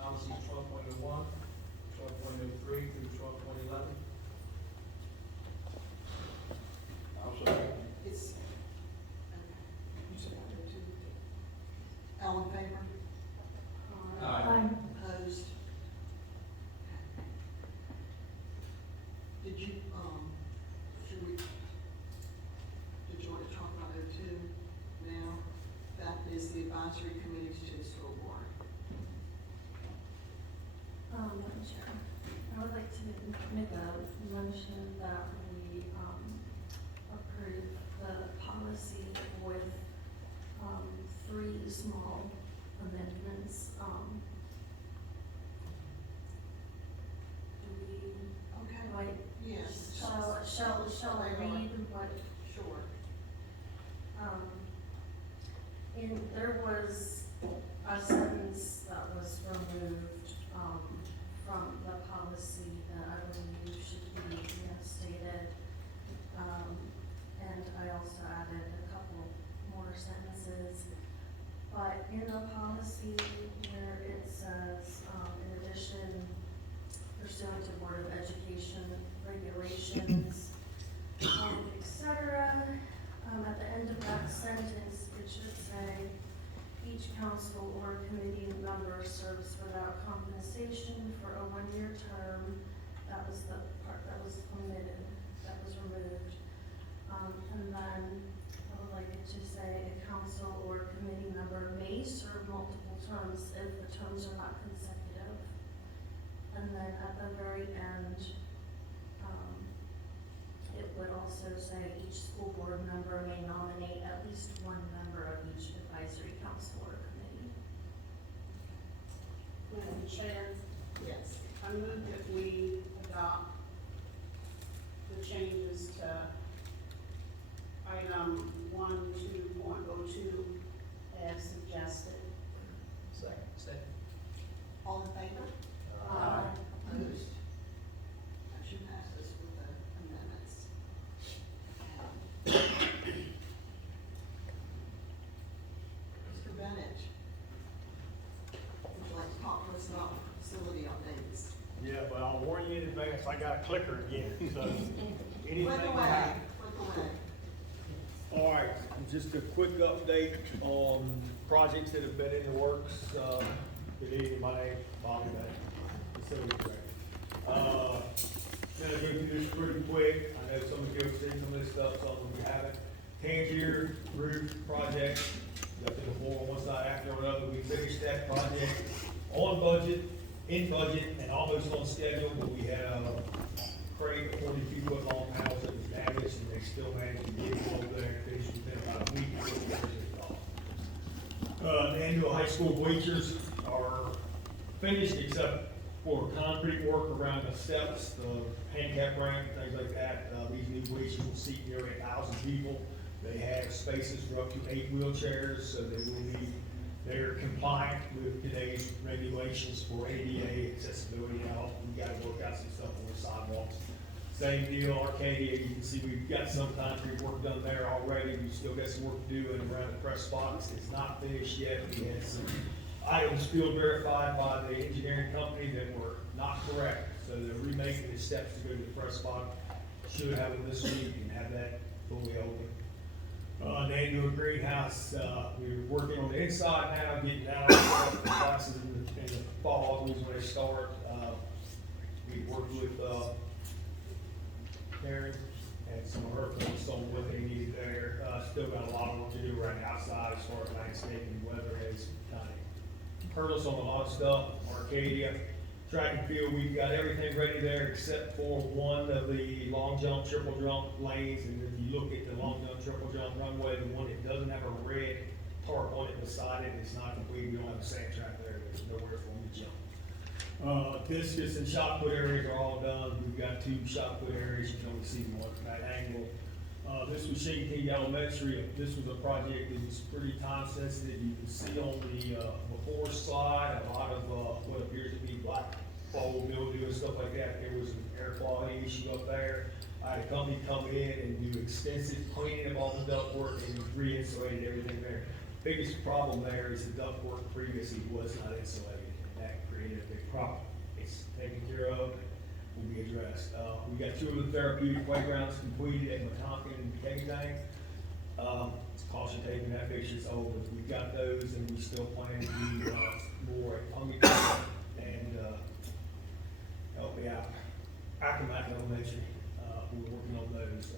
policies 12.01, 12.03 through 12.11. I'll second. It's, okay. You said O2. All in favor? Aye. Opposed? Did you, did you want to talk about O2 now? That is the advisory committees to the school board. Madam Chair, I would like to make a motion that we, approve the policy with, 3 small amendments. Do we, Okay. like, Yes. shall I read what? Sure. And there was a sentence that was removed, from the policy that I believe should be reinstated. And I also added a couple more sentences. But in the policy where it says, in addition, pursuant to Board of Education regulations, et cetera, at the end of that sentence, it should say, each council or committee member serves without compensation for a 1-year term. That was the part that was omitted, that was removed. And then I would like it to say, a council or committee member may serve multiple terms if the terms are not consecutive. And then at the very end, it would also say each school board member may nominate at least 1 member of each advisory council or committee. Madam Chair, Yes. I move that we adopt the changes to item 12.02 as suggested. Second. All in favor? Aye. Opposed? Motion passes with the amendments. Mr. Bennett, would you like to talk to us about facility updates? Yeah, but I'll warn you in advance, I got a clicker again, so anything Click can away, happen. click away. All right, just a quick update on projects that have been in the works. Good evening, my name is Bobby Bennett, facility director. Gonna go through this pretty quick. I know some of you have seen some of this stuff, some of you haven't. Tangier roof project, got the before on one side after another. We finished that project on budget, in budget, and almost on schedule, but we had a crate, a 42-foot long house that was damaged, and they still managed to get it over there and finish within about a week. The annual high school bleachers are finished except for concrete work around the steps, the handicap ramp, things like that. These new bleachers will seat nearly 1,000 people. They have spaces for up to 8 wheelchairs, so they will be, they're compliant with today's regulations for ADA accessibility. Now, we gotta work out some stuff on the sidewalks, Same deal, Arcadia, you can see we've got some concrete work done there already, we've still got some work to do, and around the press box, it's not finished yet. We had some items field verified by the engineering company that were not correct, so they're remaking the steps to go to the press box. Should have it this week and have that fully open. They do a greenhouse, we're working on the inside now, getting out of the classes in the fall, is when they start. We worked with, Karen and some of her folks on what they needed there. Still got a lot of work to do right outside as far as landscaping. Weather has kind of hurt us on a lot of stuff. Arcadia, track and field, we've got everything ready there except for one of the long jump, triple jump lanes. And if you look at the long jump, triple jump runway, the one that doesn't have a red tarp on it beside it, it's not complete. We don't have a sand track there. There's nowhere for them to jump. Discus and shot put areas are all done. We've got 2 shot put areas. You can only see one from that angle. This was King Elementary. This was a project that was pretty time sensitive. You can see on the before slide a lot of what appears to be black fold mildew and stuff like that. There was an air quality issue up there. I had a company come in and do extensive cleaning of all the ductwork and re-insulated everything there. Biggest problem there is the ductwork previously was not insulated. That created a big problem. It's taken care of, will be addressed. We got 2 of the therapeutic playgrounds completed at Matonkin and Kegtang. It's caution tape and that picture's over. We've got those and we still plan to do more at Huntington and help me out. Accomack Elementary, we're working on those.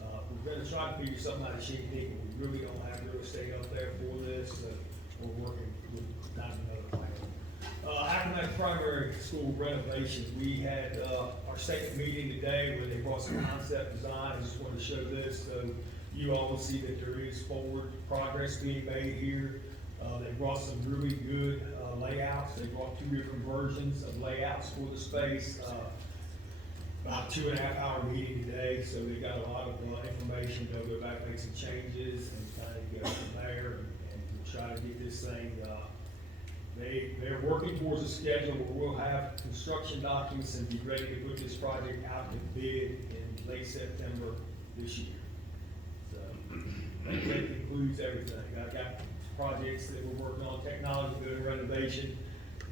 We're gonna try to figure something out of Shindig, but we really don't have real estate up there for this, so we're working with not another plan. Accomack Primary School renovations. We had our second meeting today where they brought some concept design. I just wanted to show this so you all will see that there is forward progress being made here. They brought some really good layouts. They brought 2 different versions of layouts for the space. About 2.5 hour meeting today, so they got a lot of information. They'll go back, make some changes, and kind of go from there, and we'll try to get this thing. They're working towards a schedule where we'll have construction documents and be ready to put this project out to bid in late September this year. So that concludes everything. I've got projects that we're working on, technology building renovation.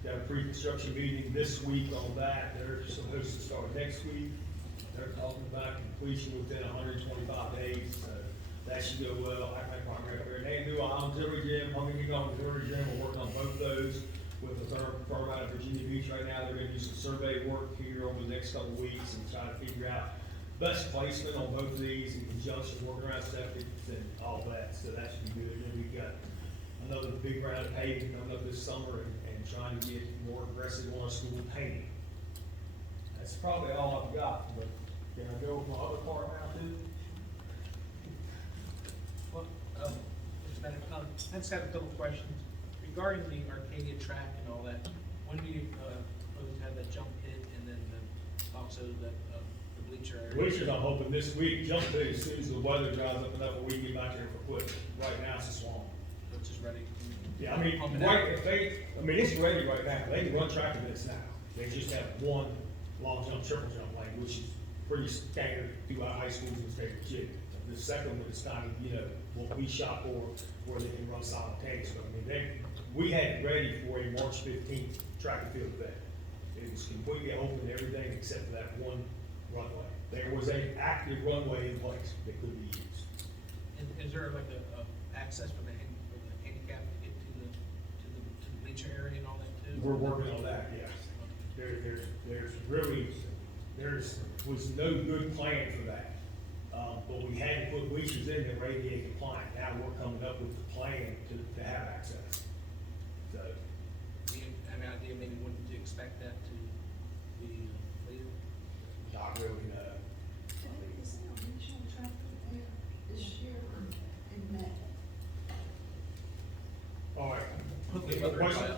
Got a pre-construction meeting this week on that. They're supposed to start next week. They're talking about completion within 125 days. That should go well. I think right there. They do auxiliary gym, Huntington auxiliary gym. We're working on both those with the firm out of Virginia Beach right now. They're going to do some survey work here over the next couple of weeks and try to figure out best placement on both of these in conjunction, working around septics and all that. So that should be good. And then we've got another big round of paving coming up this summer and trying to get more aggressive on our school painting. That's probably all I've got, but can I go with my other part now too? Well, I just have a couple questions regarding the Arcadia track and all that. When do you have that jump pit and then also the bleacher area? Bleachers, I'm hoping this week. Jump pit as soon as the weather dries up enough, we can get back there for foot. Right now it's a swamp. Which is ready. Yeah, I mean, it's ready right now. They can run track events now. They just have one long jump, triple jump lane, which is pretty standard throughout high schools and state of Virginia. The second one is kind of, what we shot for, where they can run simultaneously. I mean, we had it ready for a March 15th track and field event. It was completely open, everything except for that one runway. There was an active runway in place that could be used. And is there like a access for the handicap to get to the bleacher area and all that too? We're working on that, yes. There was no good plan for that. But we had to put bleachers in that were ADA compliant. Now we're coming up with the plan to have access. So. Do you have an idea maybe when to expect that to be later? Not really, no. Is there a regional track there this year or in May? All right. Any other Question?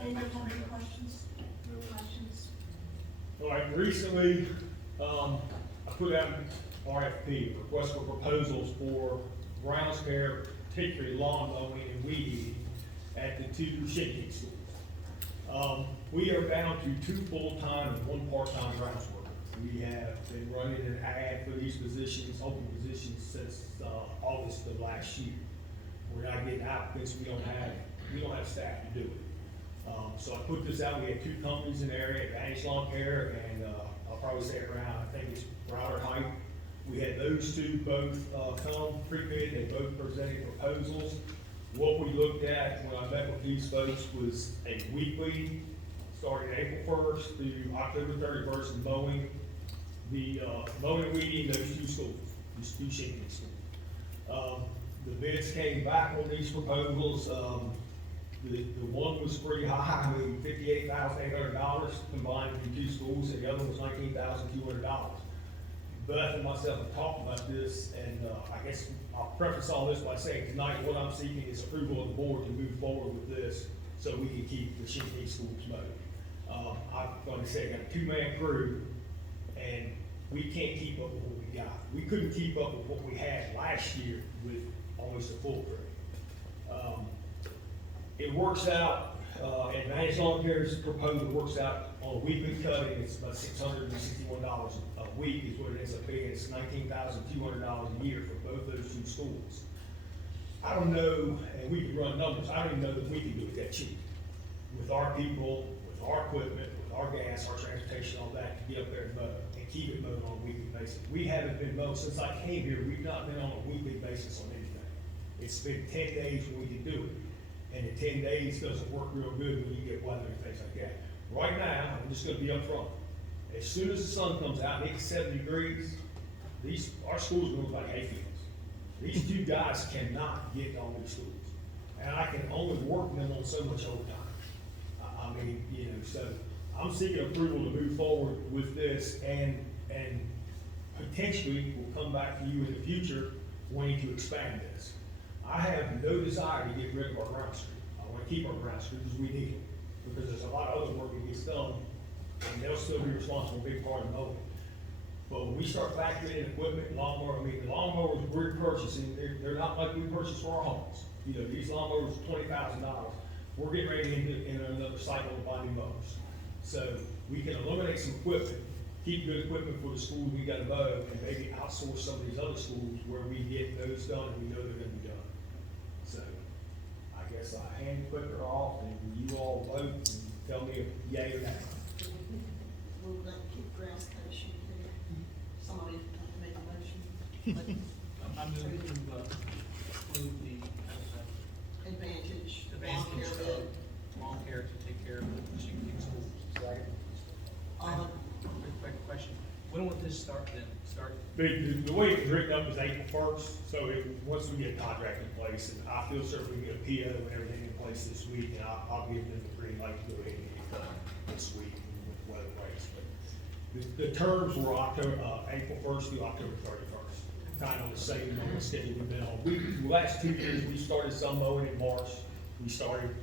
Any other questions? No questions? All right, recently, I put out an RFP, request for proposals for grounds care, particularly lawn mowing and weed eating at the 2 Shindig schools. We are down to 2 full-time and 1 part-time grounds worker. We have been running an ad for these positions, open positions, since, August of last year. We're not getting applicants, we don't have staff to do it. So I put this out, we had two companies in the area, Advantage Lawn Care, and, I'll probably say around, I think it's Broward Height. We had those two both, come pre-bid, they both presented proposals. What we looked at when I met with these folks was a weekly, starting April 1st through October 31st, and mowing and weeding those two schools, these two shipping schools. The bids came back on these proposals. The one was pretty high, I mean, $58,800 combined for the two schools, and the other was $19,200. Beth and myself have talked about this, and I guess I'll preface all this by saying tonight what I'm seeking is approval of the board to move forward with this so we can keep the Shipping schools mowed. Like I said, I got a two-man crew, and we can't keep up with what we got. We couldn't keep up with what we had last year with almost a full crew. It works out, Advantage Lawn Care's proposal works out on a weekly cutting, it's about $661 a week is what it ends up being. It's $19,200 a year for both those two schools. I don't know, and we can run numbers, I don't even know if we can do it that cheap. With our people, with our equipment, with our gas, our transportation, all that, to get up there and mow, and keep it mowed on a weekly basis. We haven't been mowed, since I came here, we've not been on a weekly basis on anything. It's been 10 days when we can do it. And in 10 days doesn't work real good when you get weather and things like that. Right now, I'm just gonna be upfront. As soon as the sun comes out, and it's 70 degrees, our schools look like hayfields. These two guys cannot get on these schools. And I can only work them on so much overtime. I mean, so I'm seeking approval to move forward with this, and potentially we'll come back to you in the future wanting to expand this. I have no desire to get rid of our ground crew. I want to keep our ground crew because we need it. Because there's a lot of other work that gets done, and they'll still be responsible for a big part of mowing. But when we start factoring in equipment, lawnmower, the lawnmowers we're purchasing, they're not like we purchase for our homes. These lawnmowers are $20,000. We're getting ready to enter another cycle of buying mowers. So we can eliminate some equipment, keep good equipment for the schools we got to mow, and maybe outsource some of these other schools where we get those done and we know they're going to be done. So I guess I hand the clicker off, and you all vote and tell me if yay or nay. We'll keep grass cutting here. Somebody have to make a motion. I'm moving to include the Advantage. advantage of lawn care to take care of the Shipping schools. Quick question, when will this start then? The way it's written up is April 1st, so once we get a contract in place, and I feel certain we get a PO and everything in place this week, and I'll give them the green light to go ahead and get it done this week with weather breaks. But the terms were April 1st through October 31st, kind of the same schedule we've been on. The last 2 years, we started some mowing in March. We started,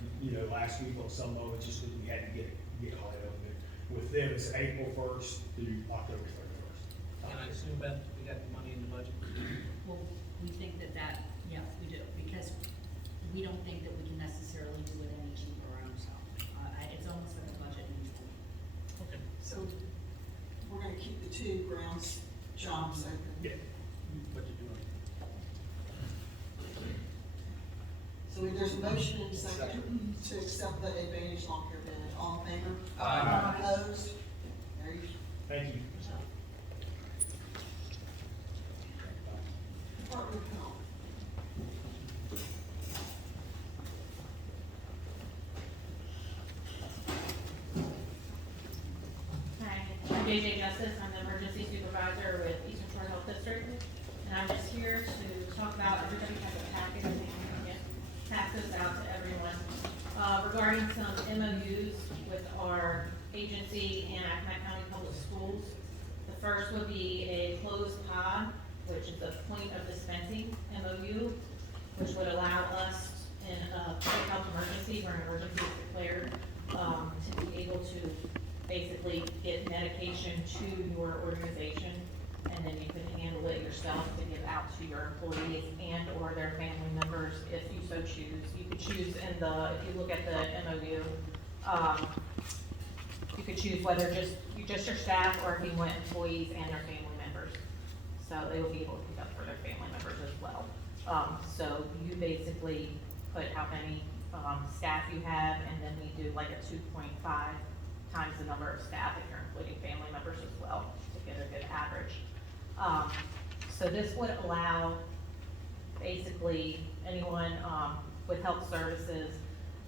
last week on some mowing just because we had to get all that open. With them, it's April 1st through October 31st. And I assume, Beth, we got the money in the budget? Well, we think that, yes, we do, because we don't think that we can necessarily do it any cheaper ourselves. It's almost like a budget neutral. Okay. So we're gonna keep the two grounds jobs open. Yeah. What you doing? So there's a motion and a second to accept the Advantage Lawn Care bid. All in favor? Aye. Opposed? There you go. Thank you. Department of Health. Hi, I'm JJ Justice, I'm the emergency supervisor with Eastern Shore Health District, and I'm just here to talk about, everybody has a packet, and they can pass this out to everyone, regarding some MOUs with our agency and Accomack County Public Schools. The first would be a closed pod, which is a point of dispensing MOU, which would allow us in a public health emergency, where an emergency is declared, to be able to basically get medication to your organization, and then you can handle it yourself to give out to your employees and or their family members if you so choose. You could choose if you look at the MOU, you could choose whether just your staff or if you want employees and their family members. So they will be able to pick up for their family members as well. So you basically put how many staff you have, and then we do like a 2.5 times the number of staff if you're including family members as well to get a good average. So this would allow basically anyone with health services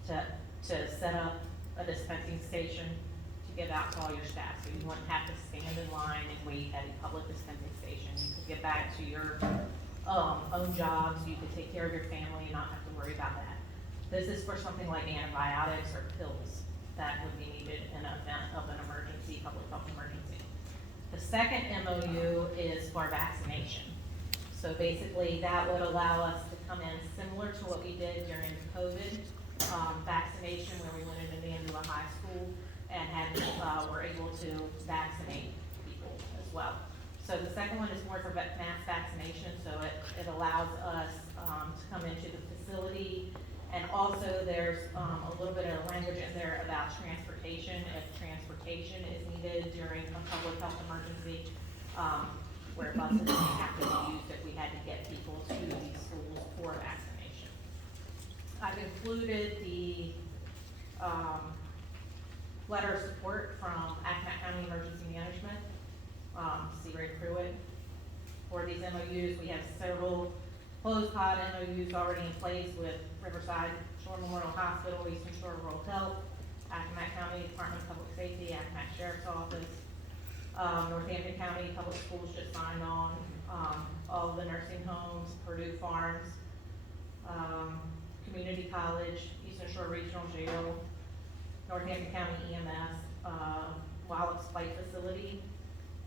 to set up a dispensing station to give out to all your staff. So you wouldn't have to stand in line and wait at a public dispensing station. You could get back to your own jobs, you could take care of your family and not have to worry about that. This is for something like antibiotics or pills that would be needed in an event of an emergency, public health emergency. The second MOU is for vaccination. So basically that would allow us to come in similar to what we did during COVID vaccination, where we went into Mandela High School and were able to vaccinate people as well. So the second one is more for mass vaccination, so it allows us to come into the facility. And also there's a little bit of language in there about transportation, if transportation is needed during a public health emergency, where buses may have to be used if we had to get people to these schools for vaccination. I've included the letter of support from Accomack County Emergency Management, C. Ray Pruitt. For these MOUs, we have several closed pod MOUs already in place with Riverside Shore Memorial Hospital, Eastern Shore Rural Health, Accomack County Department of Public Safety, Accomack Sheriff's Office, Northampton County Public Schools just signed on, all of the nursing homes, Purdue Farms, Community College, Eastern Shore Regional Jail, Northampton County EMS, Wallops Flight Facility,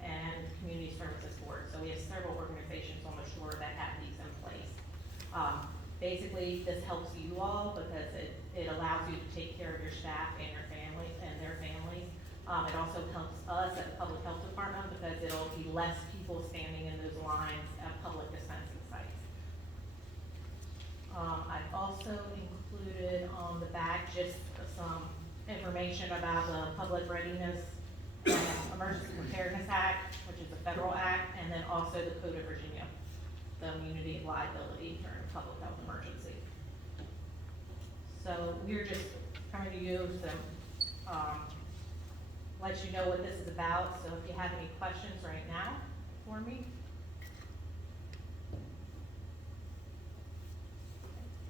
and Community Services Board. So we have several organizations on the shore that have these in place. Basically, this helps you all because it allows you to take care of your staff and your families and their families. It also helps us at the Public Health Department because it'll be less people standing in those lines at public dispensing sites. I've also included on the back just some information about the Public Readiness Emergency Preparedness Act, which is a federal act, and then also the Code of Virginia, the immunity and liability during a public health emergency. So we're just coming to you to let you know what this is about. So if you have any questions right now for me.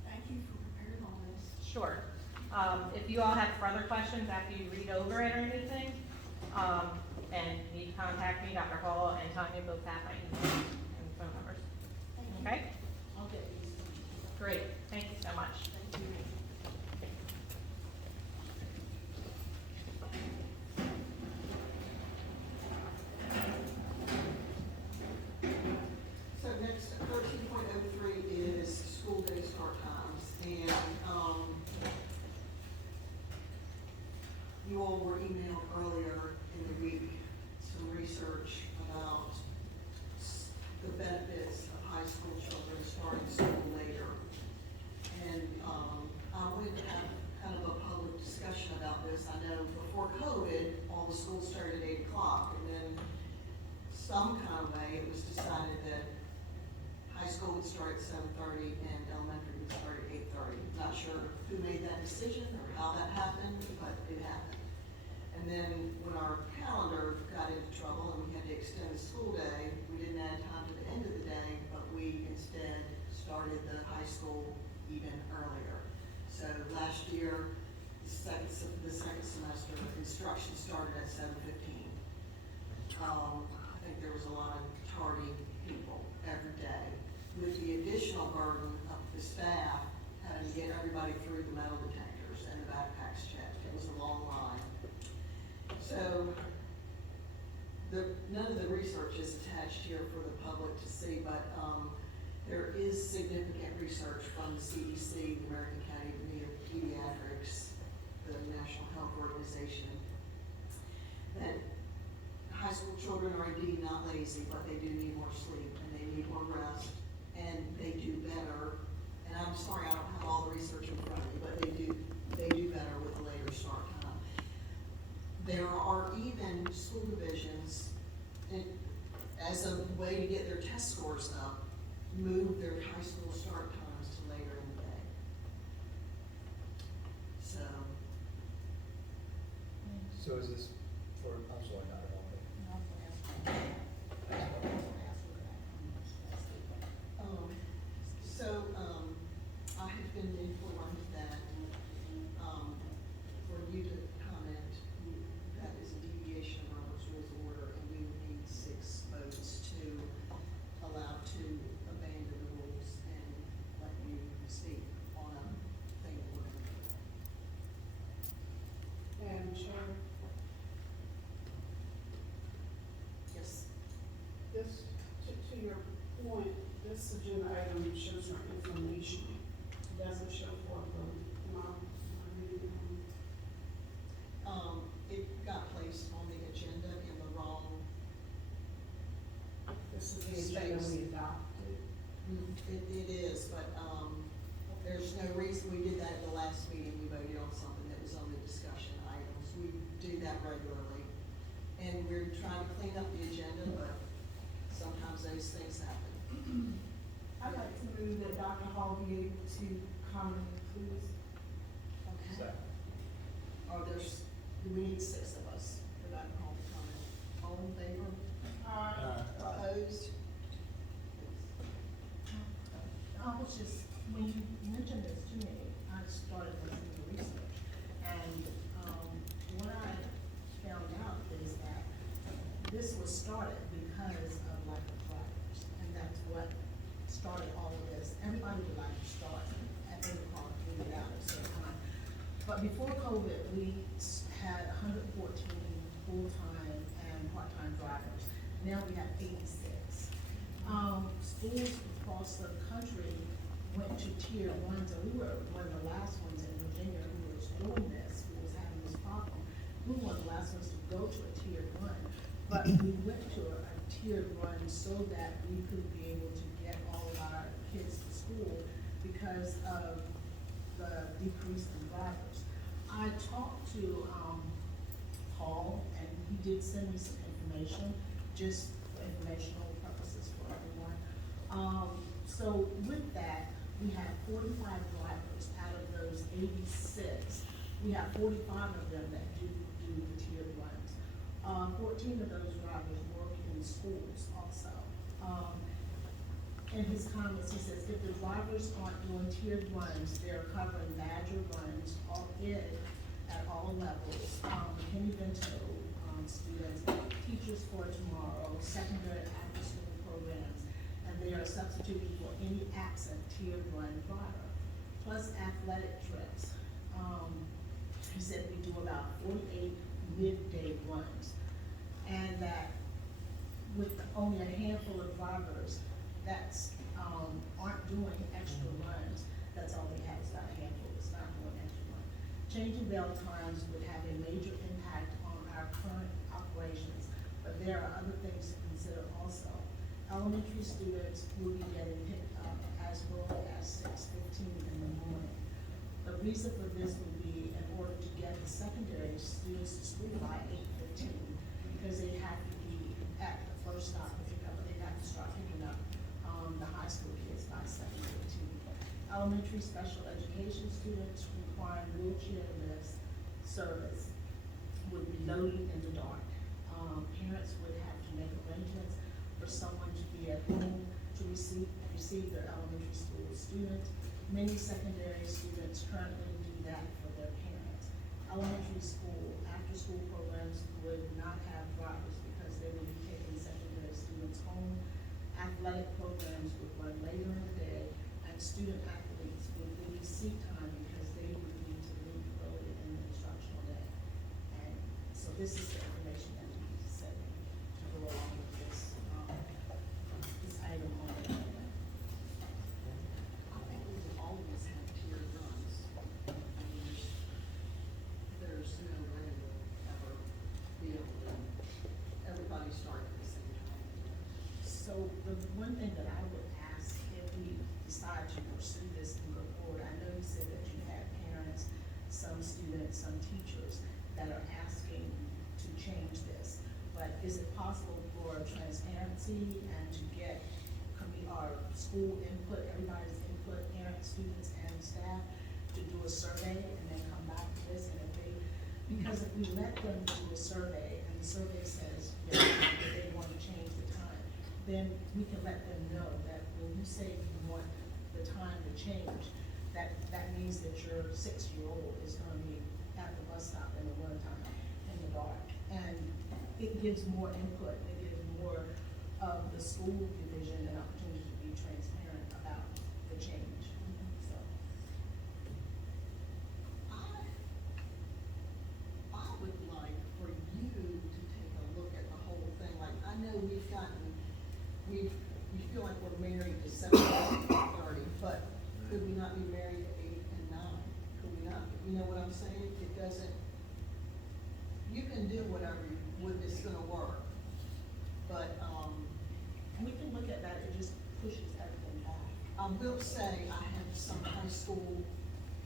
Thank you for preparing all this. Sure. If you all have further questions after you read over it or anything, and you need to contact me, Dr. Hall and Tanya both have my email and phone numbers. Okay? I'll get these. Great. Thank you so much. Thank you. So next, 13.03 is school day start times, and you all were emailed earlier in the week some research about the benefits of high school children starting school later. And I wanted to have kind of a public discussion about this. I know before COVID, all the schools started at 8 o'clock, and then some kind of way it was decided that high school would start at 7:30 and elementary would start at 8:30. Not sure who made that decision or how that happened, but it happened. And then when our calendar got into trouble and we had to extend the school day, we didn't add time to the end of the day, but we instead started the high school even earlier. So last year, the second semester, instruction started at 7:15. I think there was a lot of tardy people every day, with the additional burden of the staff having to get everybody through the metal detectors and the backpacks checked. It was a long line. So none of the research is attached here for the public to see, but there is significant research from the CDC, the American Academy of Pediatrics, the National Health Organization, that high school children are indeed not lazy, but they do need more sleep and they need more rest, and they do better. And I'm sorry, I don't have all the research in front of me, but they do better with a later start time. There are So is this for, I'm sorry, not at all. I have been informed that, for you to comment, that is a deviation of Robert's Rules of Order, and we would need 6 votes to allow to abandon the rules and let you speak on a thing that we're going to do. Madam Chair, Yes. this, to your point, this agenda item shows our information. It doesn't show for my reading. It got placed on the agenda in the wrong This is the agenda space. we adopted. It is, but, there's no reason we did that at the last meeting. We voted on something that was on the discussion items. We do that regularly. And we're trying to clean up the agenda, but sometimes those things happen. I'd like to move that Dr. Hall be able to comment, please. Okay. Do we need 6 of us for that call to comment? All in favor? Opposed? I was just, when you mentioned this to me, I started listening to research. And, what I found out is that this was started because of lack of drivers. And that's what started all of this. Everybody would like to start at 8 o'clock, we get out at a certain time. But before COVID, we had 114 full-time and part-time drivers. Now we have 86. Schools across the country went to tier 1s, and we were one of the last ones in Virginia who was doing this, who was having this problem. We were one of the last ones to go to a tier 1, but we went to a tiered 1 so that we could be able to get all of our kids to school because of the decrease in drivers. I talked to Paul, and he did send me some information, just for informational purposes for everyone. So with that, we have 45 drivers out of those 86. We have 45 of them that do the tiered 1s. 14 of those drivers work in schools also. In his comments, he says, if the drivers aren't doing tiered 1s, they're covering badger runs all in at all levels. Penny Bento students, teachers for tomorrow, secondary after-school programs, and they are substituting for any absent tiered 1 driver, plus athletic trips. He said we do about 48 midday runs, and that with only a handful of drivers that's aren't doing extra runs, that's all they have is about a handful that's not doing extra runs. Changing bell times would have a major impact on our current operations, but there are other things to consider also. Elementary students will be getting picked up as early as 6:15 in the morning. The reason for this would be in order to get the secondary students to school by 8:15, because they have to be at the first stop to pick up, but they have to start picking up the high school kids by 7:15. Elementary special education students requiring wheelchair lift service would be loading in the dark. Parents would have to make arrangements for someone to be at home to receive their elementary school students. Many secondary students currently do that for their parents. Elementary school, after-school programs would not have drivers because they would be taking secondary students home. Athletic programs would run later in the day, and student athletes would leave seat time because they would need to leave early in the instructional day. And so this is the information that we said to go along with this, this item on the agenda. I think we will always have tiered runs. There's no way we'll ever be able to, everybody start at the same time. So the one thing that I would ask if we decide to pursue this and go forward, I know you said that you have parents, some students, some teachers that are asking to change this, but is it possible for transparency and to get our school input, everybody's input, parents, students, and staff, to do a survey and then come back to this, and if they, because Because if we let them do the survey, and the survey says, that they want to change the time, then we can let them know that when you say you want the time to change, that means that your 6-year-old is gonna be at the bus stop in the wintertime in the dark. And it gives more input, it gives more of the school division an opportunity to be transparent about the change, so. I would like for you to take a look at the whole thing, like, I know we feel like we're married to 7:30, but could we not be married at 8 and 9? Could we not, you know what I'm saying? It doesn't, you can do whatever it's gonna work, but, And we can look at that, it just pushes everything back. I will say, I have some high school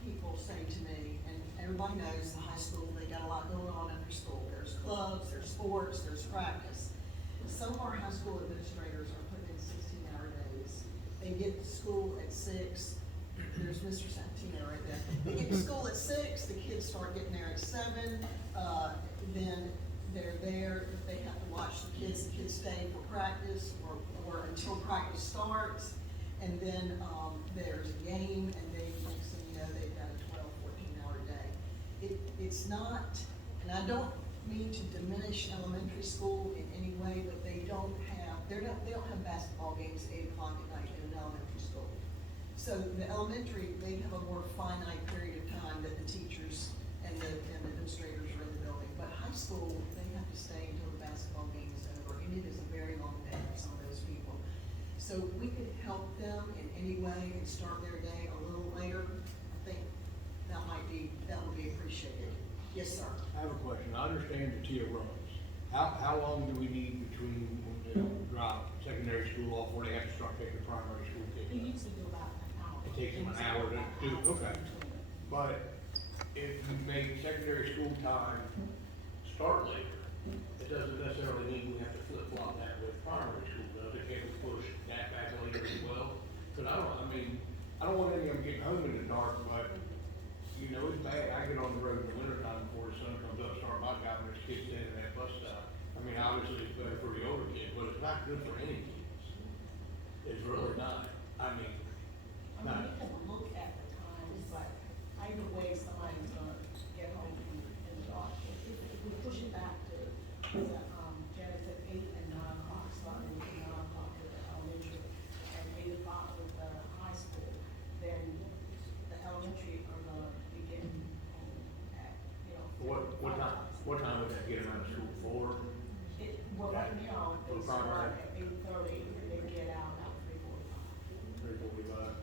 people say to me, and everybody knows the high school, they got a lot going on after school. There's clubs, there's sports, there's practice. Some of our high school administrators are putting in 16-hour days. They get to school at 6, there's Mr. Santino right there. They get to school at 6, the kids start getting there at 7, then they're there, they have to watch the kids stay for practice or until practice starts. And then, there's a game, and next thing you know, they've got a 12, 14-hour day. It's not, and I don't mean to diminish elementary school in any way, but they don't have basketball games at 8 o'clock at night in an elementary school. So the elementary, they have a more finite period of time that the teachers and the administrators are in the building. But high school, they have to stay until the basketball game is over, and it is a very long day for some of those people. So if we could help them in any way and start their day a little later, I think that would be appreciated. Yes, sir. I have a question. I understand the tier runs. How long do we need between when they drop secondary school off where they have to start taking primary school kids? It usually do about an hour. It takes them an hour to do, okay. But if you make secondary school time start later, it doesn't necessarily mean we have to flip-flop that with primary school, does it? Can't we push that back later as well? Because I don't want any of them getting home in the dark, but, you know, it's bad. I get on the road in the wintertime before the sun comes up, start my job, and there's kids standing at that bus stop. I mean, obviously it's better for the older kids, but it's not good for any kids. It's really not. I mean, I mean, we can look at the times, but either way, somebody's gonna get home in the dark. If we push it back to, Janet said 8 and 9 o'clock, starting with 9 o'clock with the elementary, and 8 o'clock with the high school, then the elementary are gonna be getting home at, what time would that get them out of school for? Well, right now, they For start primary? at 8:30, and they get out at 3:45. 3:45.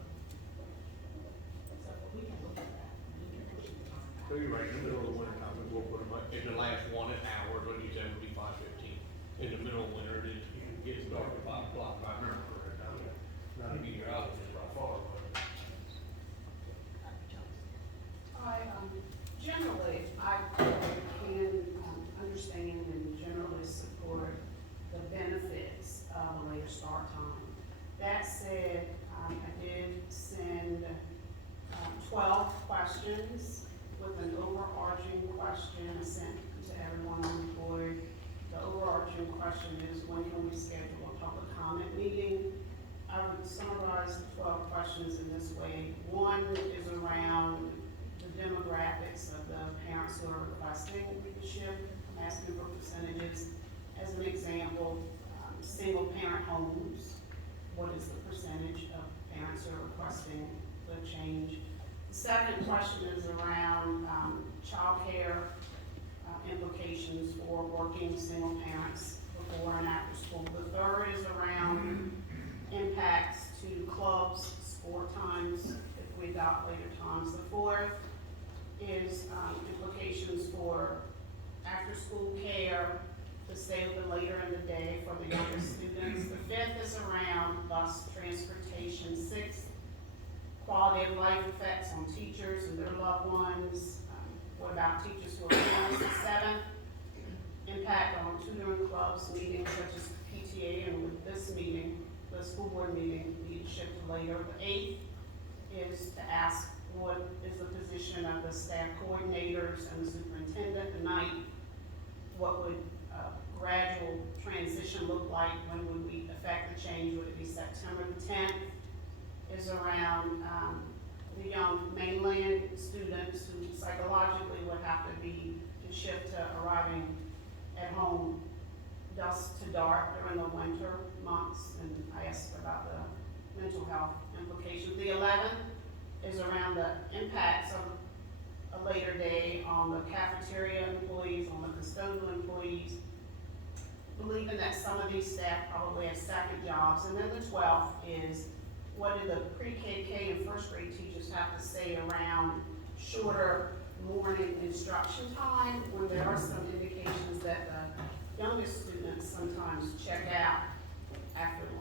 So we can look at that, we can push the time back. So you're right, in the middle of the winter time, we'll put them, in the last 1 hour, what you said would be 5:15. In the middle of winter, it gets dark at 5 o'clock, if I remember correctly. Not to be your out, it's right far, but. Generally, I can understand and generally support the benefits of a later start time. That said, I did send 12 questions with an overarching question I sent to everyone on the board. The overarching question is, when can we schedule a public comment meeting? I would summarize the 12 questions in this way. One is around the demographics of the parents who are requesting leadership. I'm asking for percentages. As an example, single parent homes, what is the percentage of parents who are requesting the change? The second question is around childcare implications for working single parents before and after school. The third is around impacts to clubs, sport times, if we adopt later times. The fourth is implications for after-school care to stay open later in the day for the younger students. The fifth is around bus transportation. Sixth, quality of life effects on teachers and their loved ones. What about teachers who are parents? The seventh, impact on tutoring clubs, meetings such as PTA, and with this meeting, the school board meeting, need to shift to later. The eighth is to ask what is the position of the staff coordinators and the superintendent tonight? What would a gradual transition look like? When would we affect the change? Would it be September the 10th? Is around the young mainland students who psychologically would have to be to shift to arriving at home dusk to dark during the winter months, and I asked about the mental health implications. The 11th is around the impacts of a later day on the cafeteria employees, on the custodial employees, believing that some of these staff probably have second jobs. And then the 12th is, what do the pre-KK and first grade teachers have to say around shorter morning instruction time, when there are some indications that the youngest students sometimes check out after lunch?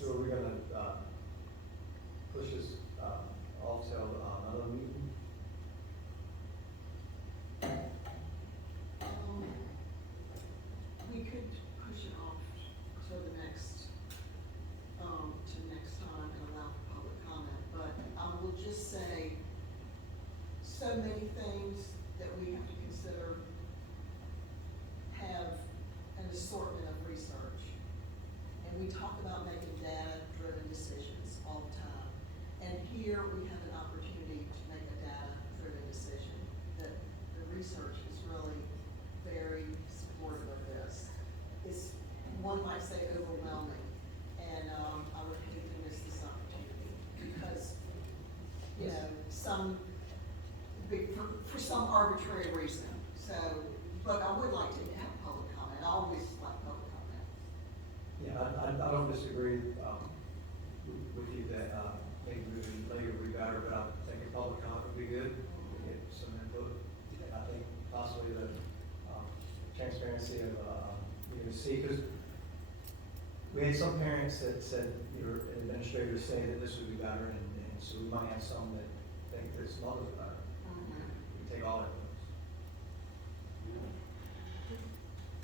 So are we gonna, push this, off till, another meeting? We could push it off to the next, to next time and allow for public comment, but I will just say, so many things that we have to consider have an assortment of research. And we talk about making data-driven decisions all the time. And here we have an opportunity to make a data-driven decision. The research is really very supportive of this. It's, one might say, overwhelming. And I would hate to miss this opportunity because, you know, for some arbitrary reason. So, but I would like to have public comment. I always like public comment. Yeah, I don't disagree, with you that, maybe later would be better, but I think a public comment would be good, to get some input. And I think possibly the, transparency of, see, because we had some parents that said, your administrators say that this would be better, and so we might have some that think this model is better. We take all of those.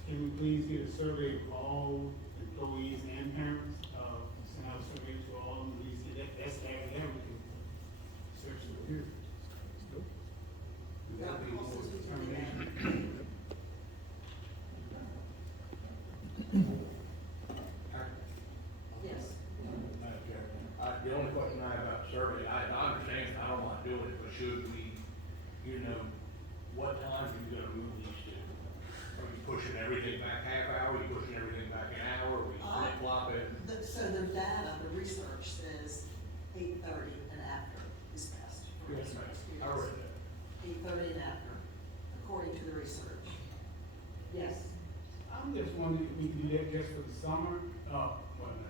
Can we please get a survey of all employees and parents, send out a survey to all of them, please get that, that's academic, search it here. That'd be more determination. Yes. Madam Chair, the only question I have about the survey, I understand, I don't want to do it, but should we, what time are you gonna move these to? Are you pushing everything back half hour, are you pushing everything back an hour, are we flip-flop it? So the data, the research says 8:30 and after is best for Yes, ma'am. students. I read that. 8:30 and after, according to the research. Yes. I'm just wondering if we do that just for the summer, well,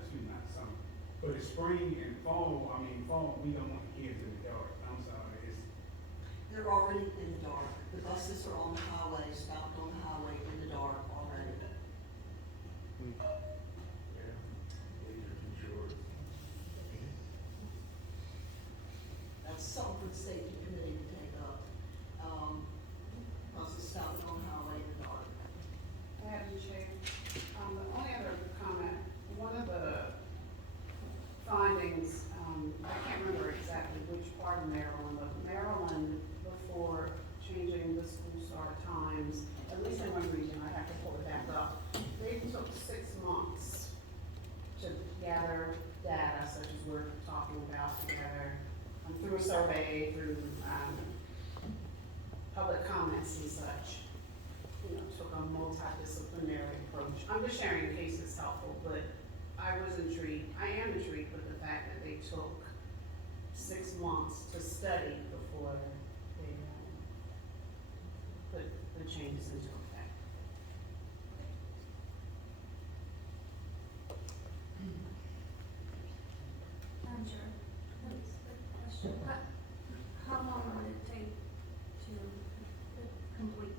excuse me, not summer, but the spring and fall, we don't want the kids in the dark, I'm sorry, They're already in the dark. The buses are on the highway, stopped on the highway in the dark already. Yeah, these are too short. That's something for the safety committee to take up. Buses stopped on the highway in the dark. Madam Chair, the only other comment, one of the findings, I can't remember exactly which part of Maryland, but Maryland, before changing the school start times, at least in one region, I have to pull it back up, they took 6 months to gather data, such as we're talking about together, through a survey, through public comments and such. Took a multidisciplinary approach. I'm just sharing in case it's helpful, but I am intrigued with the fact that they took 6 months to study before they put the changes into effect. I'm sure. That's the question. How long would it take to complete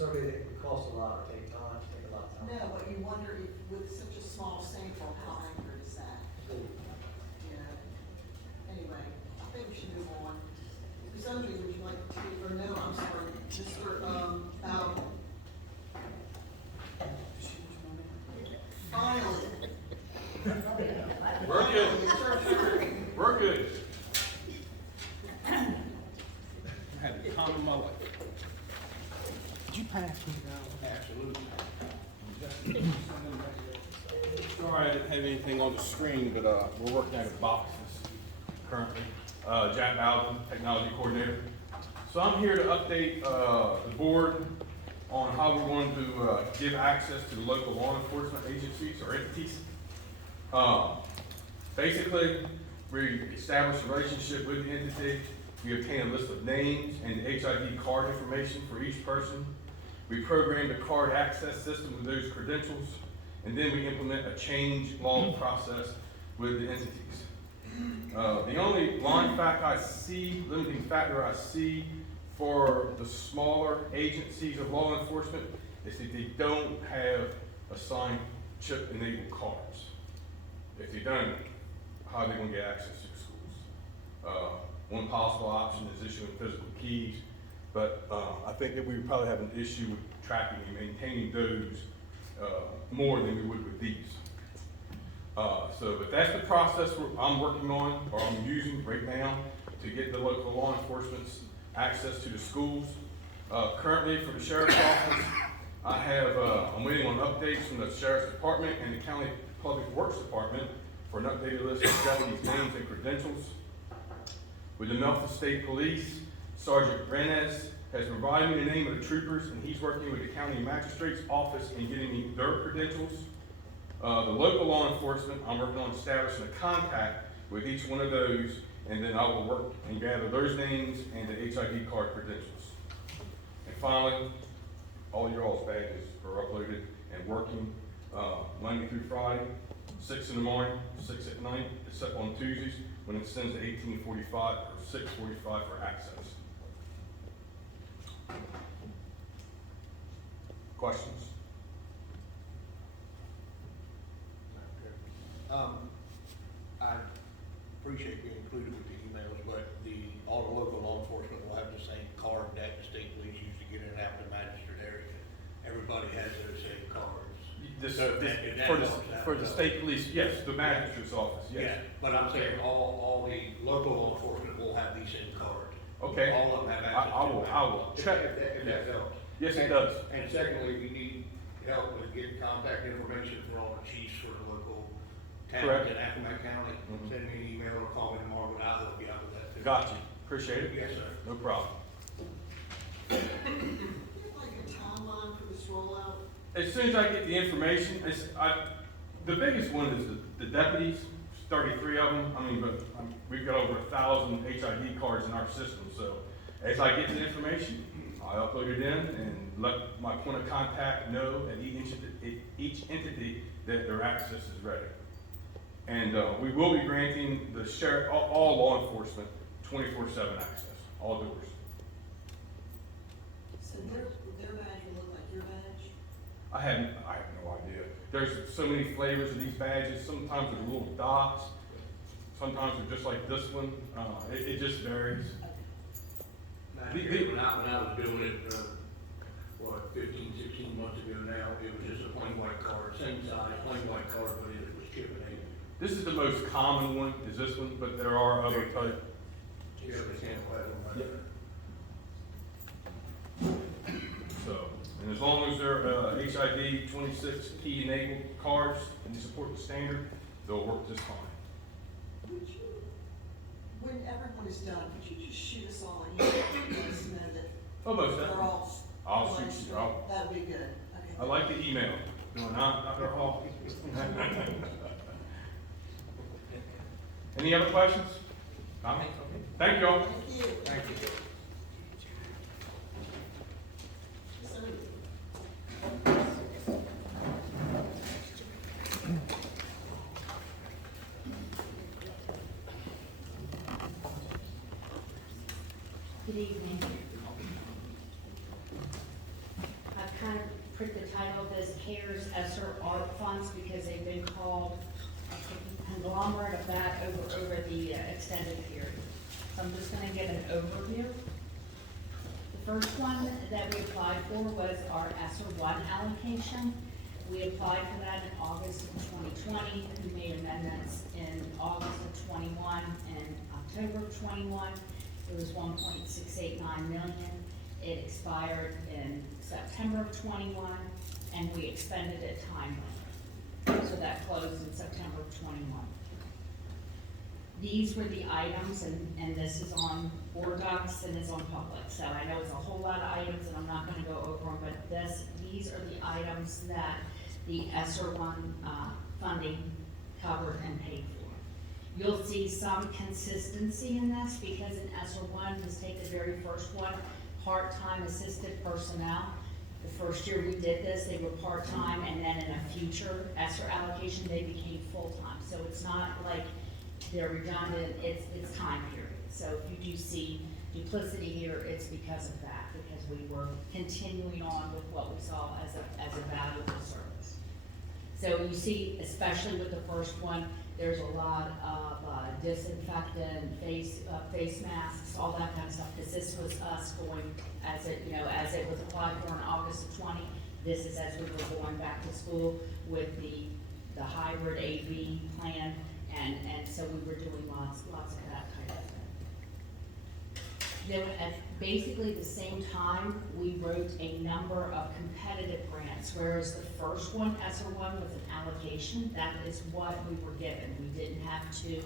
survey that would cost a lot, or take a lot of time. No, but you wonder if, with such a small sample, how accurate is that? Yeah. Anyway, I think we should move on. Ms. Onley, would you like to, or no, I'm sorry, Mr. Bowden. Finally. We're good. We're good. I had the time of my life. Did you pass me down? Absolutely. Sorry, I didn't have anything on the screen, but we're working out of boxes currently. Jack Bowden, Technology Coordinator. So I'm here to update the board on how we're going to give access to the local law enforcement agencies or entities. Basically, we establish a relationship with the entity. We obtain a list of names and the HID card information for each person. We program the card access system with those credentials, and then we implement a change log process with the entities. The only limiting factor I see for the smaller agencies of law enforcement is that they don't have assigned chip-enabled cards. If they don't, how are they going to get access to the schools? One possible option is issuing physical keys, but I think that we would probably have an issue with tracking and maintaining those more than we would with these. But that's the process I'm working on, or I'm using right now, to get the local law enforcement's access to the schools. Currently, for the sheriff's office, I'm waiting on updates from the sheriff's department and the county public works department for an updated list of deputies' names and credentials. With the Memphis State Police, Sergeant Renez has provided me the name of the troopers, and he's working with the county magistrate's office and getting me their credentials. The local law enforcement, I'm working on establishing a contact with each one of those, and then I will work and gather those names and the HID card credentials. And finally, all your all's badges are uploaded and working Monday through Friday, 6 in the morning, 6 at night, except on Tuesdays when it sends to 1845 or 645 for access. Questions? I appreciate being included with the emails, but all the local law enforcement will have the same card that the state police use to get in and out of the magistrate area. Everybody has those same cards. For the state police, yes, the magistrate's office, yes. Yeah, but I'm saying all the local law enforcement will have these same cards. Okay. All of them have access to that. I will check. If that helps. Yes, it does. And secondly, we need help with getting contact information for all the chiefs for the local towns Correct. in Accomack County. Send me an email or call me tomorrow, and I'll help you out with that too. Got you. Appreciate it. Yes, sir. No problem. Do you have like a timeline for this rollout? As soon as I get the information, the biggest one is the deputies, 33 of them. We've got over 1,000 HID cards in our system. So as I get the information, I upload it in and let my point of contact know at each entity that their access is ready. And we will be granting the sheriff, all law enforcement, 24/7 access, all doors. So their badge will look like your badge? I have no idea. There's so many flavors of these badges. Sometimes they're little dots. Sometimes they're just like this one. It just varies. When I was doing it, 15, 16 months ago now, it was just a plain white card, same size, plain white card, but it was chip enabled. This is the most common one, is this one, but there are other types. You understand what I'm Yeah. So, and as long as they're HID 26 key enabled cards and you support the standard, they'll work just fine. Would you, when everyone is done, could you just shoot us all an email and let us know that Almost they're done. all? I'll shoot you. That would be good. Okay. I like the email. Do I not, Dr. Hall? Any other questions? Comments? Thank you all. Thank you. Thank you. Good evening. is the title of this, CARES ESSER ART funds, because they've been called a conglomerate of that over the extended period. So I'm just gonna give an overview. The first one that we applied for was our ESSER 1 allocation. We applied for that in August of 2020. We made amendments in August of 21 and October of 21. It was 1.689 million. It expired in September of 21, and we expended it timely. So that closed in September of 21. These were the items, and this is on board docs and it's on public. So I know it's a whole lot of items, and I'm not gonna go over them, but these are the items that the ESSER 1 funding covered and paid for. You'll see some consistency in this, because in ESSER 1, just take the very first one, part-time assisted personnel. The first year we did this, they were part-time, and then in a future ESSER allocation, they became full-time. So it's not like they're redundant, it's time period. So if you do see duplicity here, it's because of that, because we were continuing on with what we saw as a valuable service. So you see, especially with the first one, there's a lot of disinfectant, face masks, all that kind of stuff, because this was us going, as it was applied for in August of 20, this is as we were going back to school with the hybrid AV plan, and so we were doing lots of that type of thing. Then at basically the same time, we wrote a number of competitive grants, whereas the first one, ESSER 1, was an allocation. That is what we were given. We didn't have to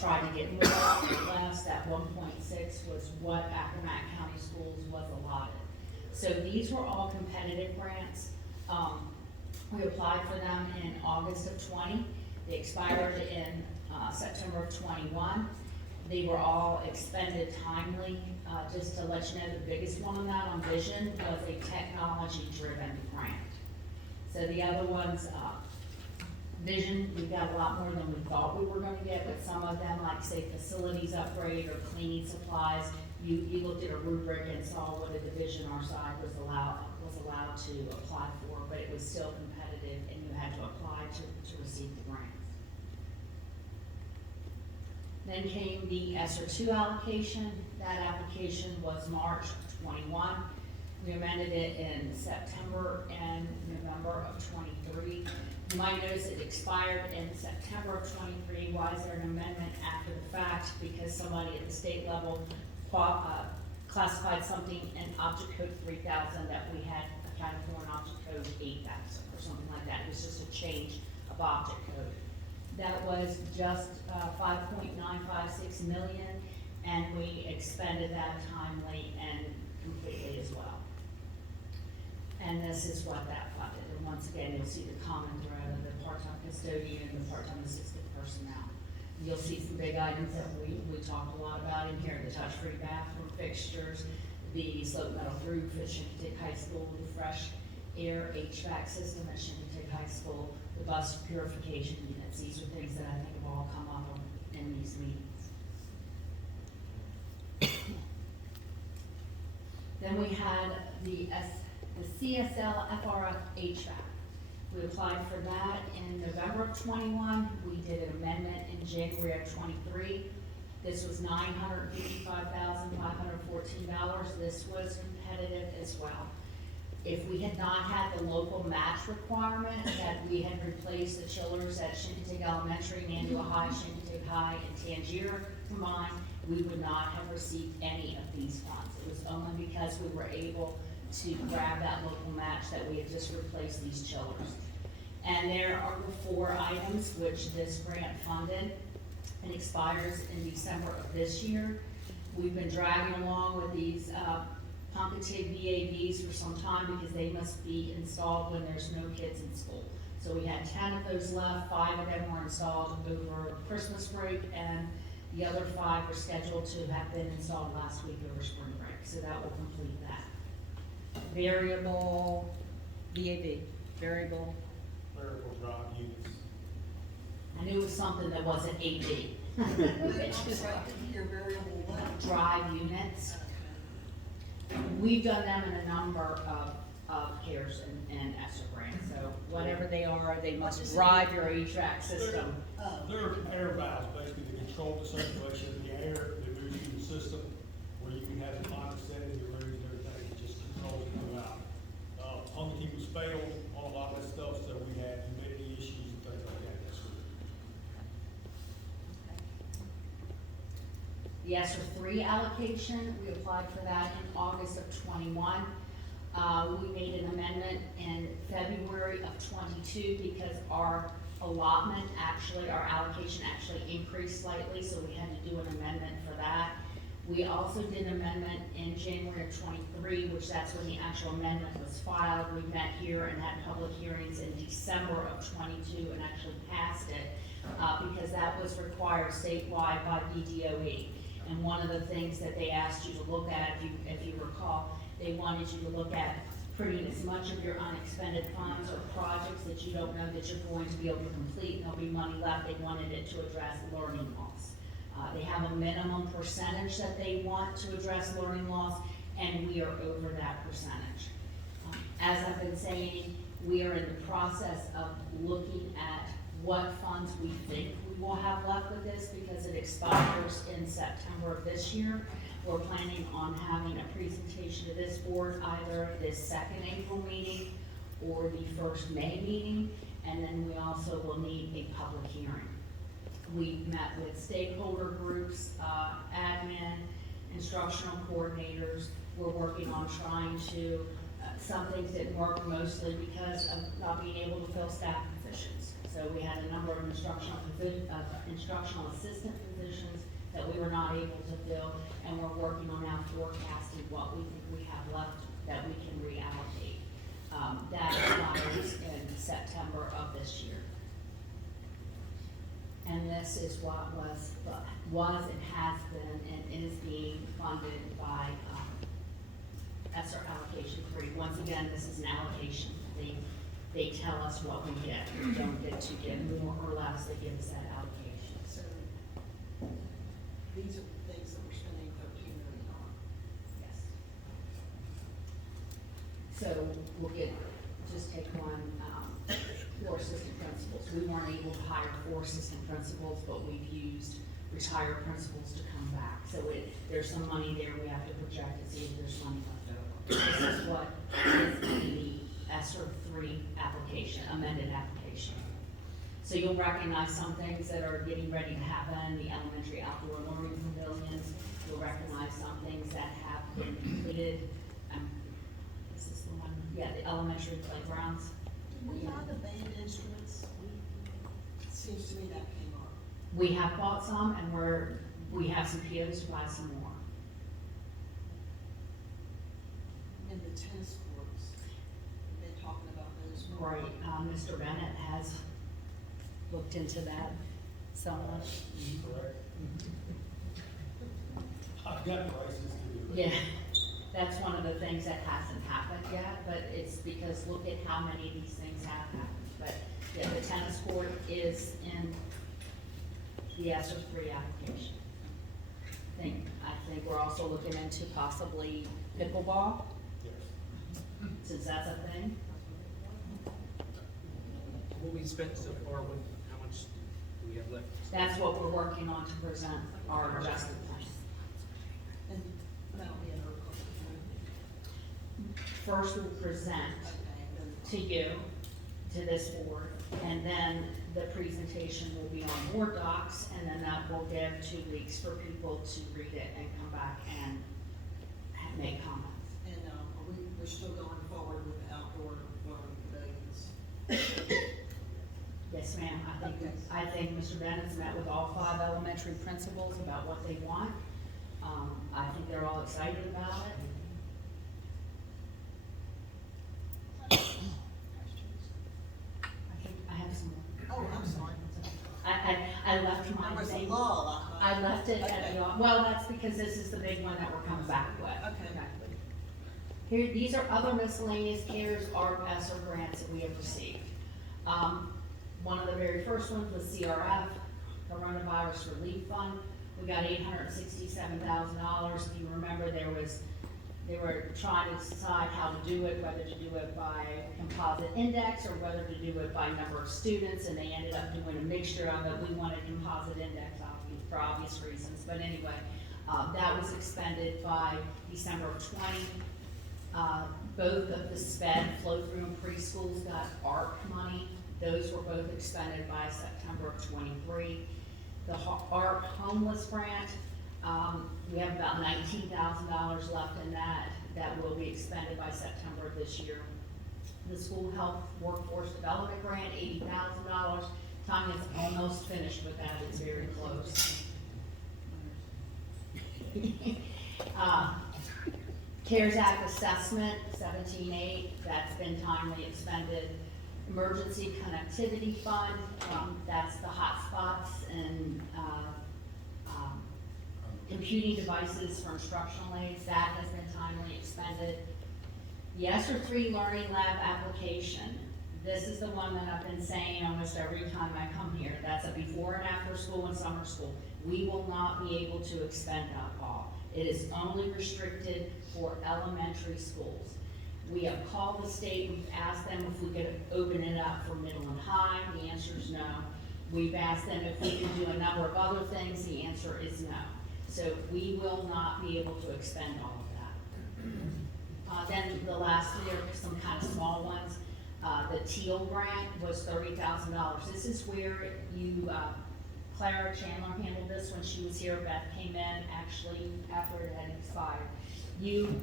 try to get more or less. That 1.6 was what Accomack County Schools was allotted. So these were all competitive grants. We applied for them in August of 20. They expired in September of 21. They were all expended timely. Just to let you know, the biggest one on that, on Vision, was a technology-driven grant. So the other ones, Vision, we got a lot more than we thought we were gonna get, but some of them, like say facilities upgrade or cleaning supplies, you looked at a rubric and saw what a division our side was allowed to apply for, but it was still competitive, and you had to apply to receive the grant. Then came the ESSER 2 allocation. That application was March of 21. We amended it in September and November of 23. You might notice it expired in September of 23. Why is there an amendment after the fact? Because somebody at the state level classified something in object code 3000 that we had accounted for in object code 8000 or something like that. It was just a change of object code. That was just 5.956 million, and we expended that timely and completely as well. And this is what that funded. And once again, you'll see the common thread of the part-time custodian and the part-time assistant personnel. You'll see some big items that we talked a lot about in here: the touch-free bathroom fixtures, the slope metal roof at Shinnecock High School, the fresh air HVAC system at Shinnecock High School, the bus purification units. These are things that I think have all come up in these meetings. Then we had the CSL FRF HVAC. We applied for that in November of 21. We did an amendment in January of 23. This was $955,514. This was competitive as well. If we had not had the local match requirement that we had replaced the chillers at Shinnecock Elementary, Nandua High, Shinnecock High, and Tangier combined, we would not have received any of these funds. It was only because we were able to grab that local match that we had just replaced these chillers. And there are the 4 items which this grant funded. It expires in December of this year. We've been dragging along with these Punkatig VAVs for some time because they must be installed when there's no kids in school. So we had 10 of those left. 5 of them were installed over Christmas break, and the other 5 were scheduled to have been installed last week over spring break. So that will complete that. Variable VAV, variable drive units. I knew it was something that wasn't AV. Drive units. We've done them in a number of CARES and ESSER grants. So whatever they are, they must drive your HVAC system. They're air valves, basically, to control the circulation of the air that moves through the system, where you can have the climate set in your rooms and everything, it just controls it throughout. Home keepers failed on a lot of that stuff, so we had humidity issues and things like that. That's what The ESSER 3 allocation, we applied for that in August of '21. We made an amendment in February of '22 because our allotment our allocation actually increased slightly, so we had to do an amendment for that. We also did an amendment in January of '23, which that's when the actual amendment was filed. We met here and had public hearings in December of '22 and actually passed it, because that was required statewide by DDOE. And one of the things that they asked you to look at, if you recall, they wanted you to look at putting as much of your unexpended funds or projects that you don't know that you're going to be able to complete, and there'll be money left. They wanted it to address learning loss. They have a minimum percentage that they want to address learning loss, and we are over that percentage. As I've been saying, we are in the process of looking at what funds we think we will have left with this, because it expires in September of this year. We're planning on having a presentation to this board either this second April meeting or the first May meeting, and then we also will need a public hearing. We met with stakeholder groups, admin, instructional coordinators. We're working on trying to, some things didn't work mostly because of not being able to fill staff positions. So we had a number of instructional assistant positions that we were not able to fill, and we're working on now forecasting what we think we have left that we can reallocate. That expires in September of this year. And this is what was and has been and is being funded by ESSER allocation 3. Once again, this is an allocation. They tell us what we get. We don't get to get more or less. They give us that allocation. So these are the things that we're spending $13 million on. Yes. So we'll just take one, 4 assistant principals. We weren't able to hire 4 assistant principals, but we've used retired principals to come back. So there's some money there. We have to project to see if there's money left over. This is what is in the ESSER 3 application, amended application. So you'll recognize some things that are getting ready to happen, the elementary outdoor learning pavilions. You'll recognize some things that have been completed. Is this the one? Yeah, the elementary playgrounds. Did we buy the band instruments? It seems to me that came up. We have bought some, and we have some POs to buy some more. And the tennis courts, we've been talking about those more. Right, Mr. Bennett has looked into that somewhat. correct. I've got prices to do it. Yeah, that's one of the things that hasn't happened yet, but it's because look at how many of these things have happened. But yeah, the tennis court is in the ESSER 3 application. I think we're also looking into possibly pickleball, Yes. since that's a thing. What we spent so far, how much do we have left? That's what we're working on to present our adjustment plan. And that'll be in our public First, we'll present to you, to this board, and then the presentation will be on board docs, and then that will give 2 weeks for people to read it and come back and make comments. And we're still going forward with the outdoor learning pavilions. Yes, ma'am, I think Mr. Bennett's met with all 5 elementary principals about what they want. I think they're all excited about it. I have some more. Oh, I'm sorry. I left mine. There was a lull. I left it at the, well, that's because this is the big one that we're coming back with. Okay. Here, these are other miscellaneous CARES ARP ESSER grants that we have received. One of the very first ones was CRF, Coronavirus Relief Fund. We got $867,000. If you remember, They were trying to decide how to do it, whether to do it by composite index or whether to do it by number of students, and they ended up doing a mixture of it. We wanted composite index for obvious reasons, but anyway, that was expended by December of 20. Both of the SPED, flow-through and preschools, got ARP money. Those were both expended by September of 23. The ARP homeless grant, we have about $19,000 left in that. That will be expended by September of this year. The school health workforce development grant, $80,000. Tanya's almost finished with that, it's very close. CARES Act assessment, 17.8, that's been timely expended. Emergency connectivity fund, that's the hotspots and computing devices for instructional aids, that has been timely expended. The ESSER 3 Learning Lab application, this is the one that I've been saying almost every time I come here. That's a before and after school and summer school. We will not be able to expend that all. It is only restricted for elementary schools. We have called the state, we've asked them if we could open it up for middle and high, the answer is no. We've asked them if we can do a number of other things, the answer is no. So we will not be able to expend all of that. Then the last three are some kind of small ones. The TEAL grant was $30,000. This is where you, Clara Chandler handled this when she was here. Beth came in actually after it had expired. You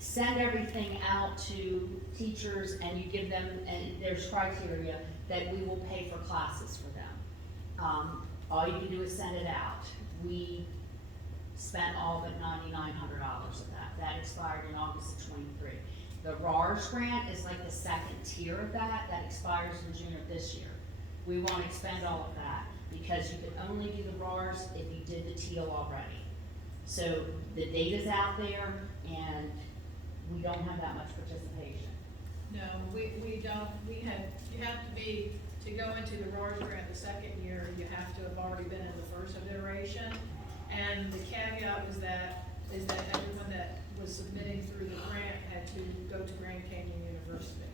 send everything out to teachers and you give them, and there's criteria that we will pay for classes for them. All you can do is send it out. We spent all but $9,900 of that. That expired in August of 23. The RARS grant is like the second tier of that. That expires in June of this year. We won't expend all of that because you can only do the RARS if you did the TEAL already. So the data's out there and we don't have that much participation. No, we don't, you have to be, to go into the RARS grant the second year, you have to have already been in the first iteration. And the caveat is that everyone that was submitting through the grant had to go to Grand Canyon University.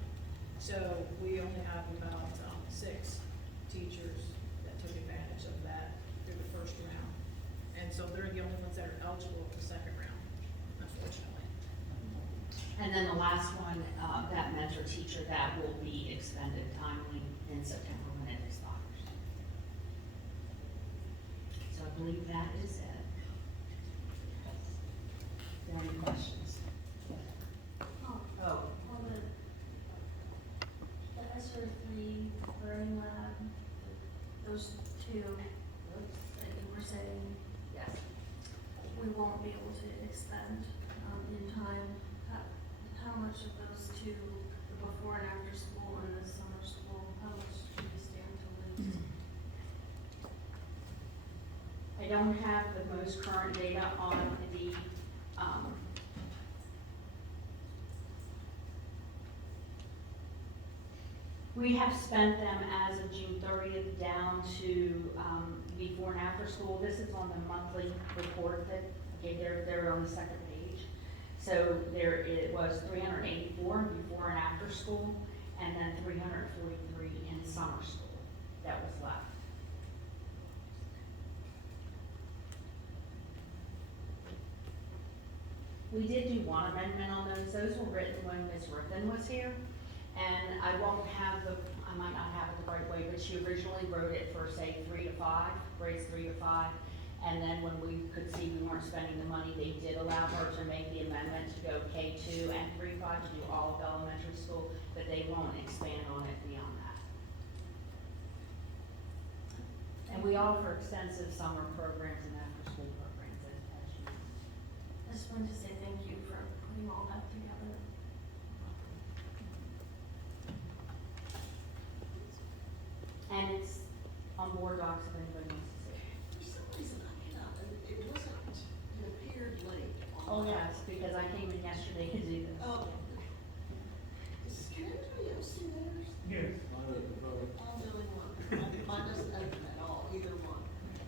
So we only have about 6 teachers that took advantage of that through the first round. And so they're the only ones that are eligible for the second round, unfortunately. And then the last one, that mentor teacher, that will be expended timely in September when it expires. So I believe that is it. Are there any questions? Oh. On the ESSER 3 Learning Lab, those two that you were saying, Yes. we won't be able to expend in time. How much of those two, the before and after school and the summer school, how much do we stand to lose? I don't have the most current data on the, we have spent them as of June 30th down to before and after school. This is on the monthly report that, okay, they're on the second page. So it was 384 before and after school, and then 343 in summer school that was left. We did do one amendment on those. Those were written when Ms. Rippon was here. And I won't have I might not have it the right way, but she originally wrote it for, say, 3 to 5, grades 3 to 5. And then when we could see we weren't spending the money, they did allow her to make the amendment to go K2 and 3-5 to do all of elementary school, but they won't expand on it beyond that. And we offer extensive summer programs and after-school programs as you know. I just wanted to say thank you for putting all that together. And it's on board docs if anybody wants to see it. For some reason, I cannot, it wasn't, it appeared late. Oh, yes, because I came in yesterday to do this. Oh. Can anybody else see theirs? Yes. I'm doing one. Mine doesn't open at all, either one.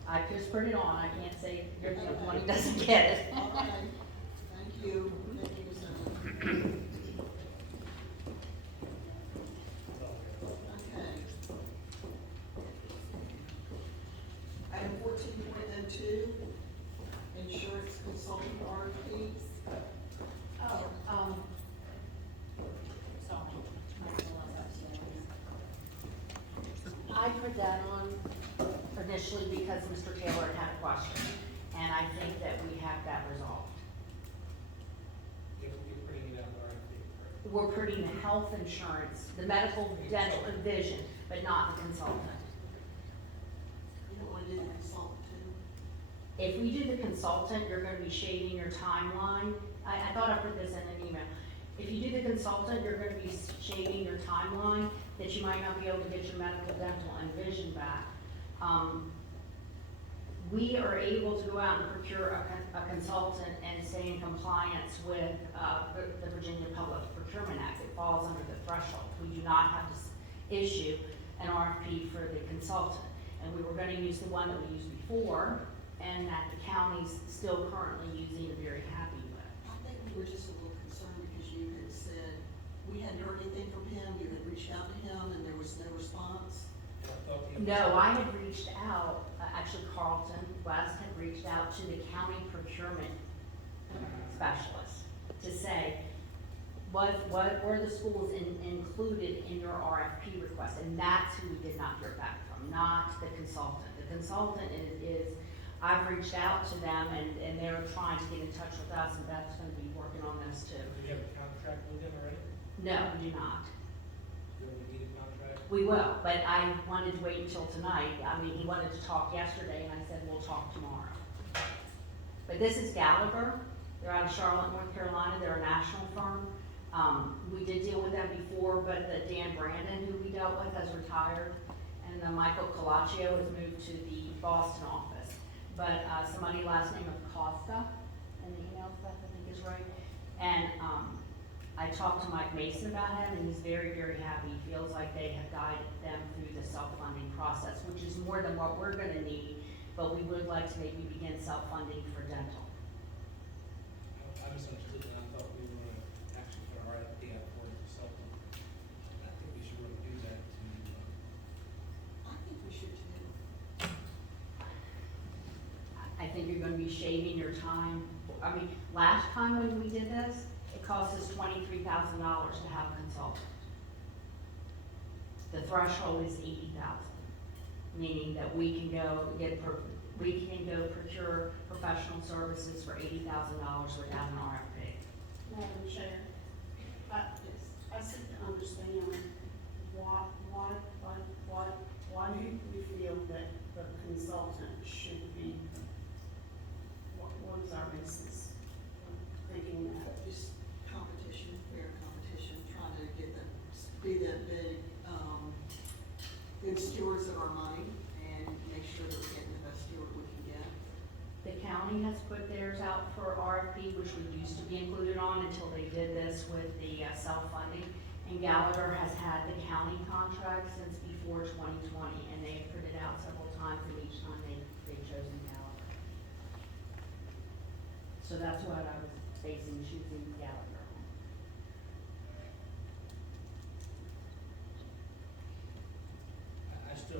I just put it on, I can't say you're the one who doesn't get it. All right, thank you. Thank you. 2, Insurance Consultant RFP. I put that on initially because Mr. Taylor had a question, and I think that we have that resolved. If we're putting it out, RFP. We're putting the health insurance, the medical, dental, and vision, but not the consultant. You don't want to do the consultant too? If we do the consultant, you're gonna be shading your timeline. I thought I put this in an email. If you do the consultant, you're gonna be shading your timeline, that you might not be able to get your medical, dental, and vision back. We are able to go out and procure a consultant and stay in compliance with the Virginia Public Procurement Act. It falls under the threshold. We do not have to issue an RFP for the consultant. And we were gonna use the one that we used before, and that the county's still currently using and very happy with. I think we were just a little concerned because you had said, we hadn't heard anything from him, you had reached out to him, and there was no response. No, I had reached out, actually Carlton West had reached out to the county procurement specialist to say, were the schools included in your RFP request? And that's who we did not hear back from, not the consultant. The consultant is I've reached out to them and they're trying to get in touch with us, and Beth's gonna be working on this too. Do you have a contract with them already? No, we do not. Do we need a contract? We will, but I wanted to wait until tonight. I mean, he wanted to talk yesterday, and I said, we'll talk tomorrow. But this is Gallagher. They're out of Charlotte, North Carolina. They're a national firm. We did deal with them before, but the Dan Brandon, who we dealt with, has retired, and the Michael Colaccio has moved to the Boston office. But somebody last name of Costa, and the email stuff I think is right. And I talked to Mike Mason about him, and he's very, very happy. He feels like they have guided them through the self-funding process, which is more than what we're gonna need, but we would like to maybe begin self-funding for dental. I misunderstood, and I thought we were gonna actually put our RFP out for a consultant. I think we should really do that to, I think we should too. I think you're gonna be shaving your time. I mean, last time when we did this, it cost us $23,000 to have a consultant. The threshold is $80,000, meaning that we can go procure professional services for $80,000 without an RFP. Madam Chair, I seek to understand why do we feel that the consultant should be, what is our basis for thinking that? Just competition, fair competition, trying to get the, be the big, good stewards of our money and make sure that we're getting the best steward we can get. The county has put theirs out for RFP, which we used to be included on until they did this with the self-funding. And Gallagher has had the county contract since before 2020, and they have put it out several times, and each time they've chosen Gallagher. So that's what I was basing choosing Gallagher on. I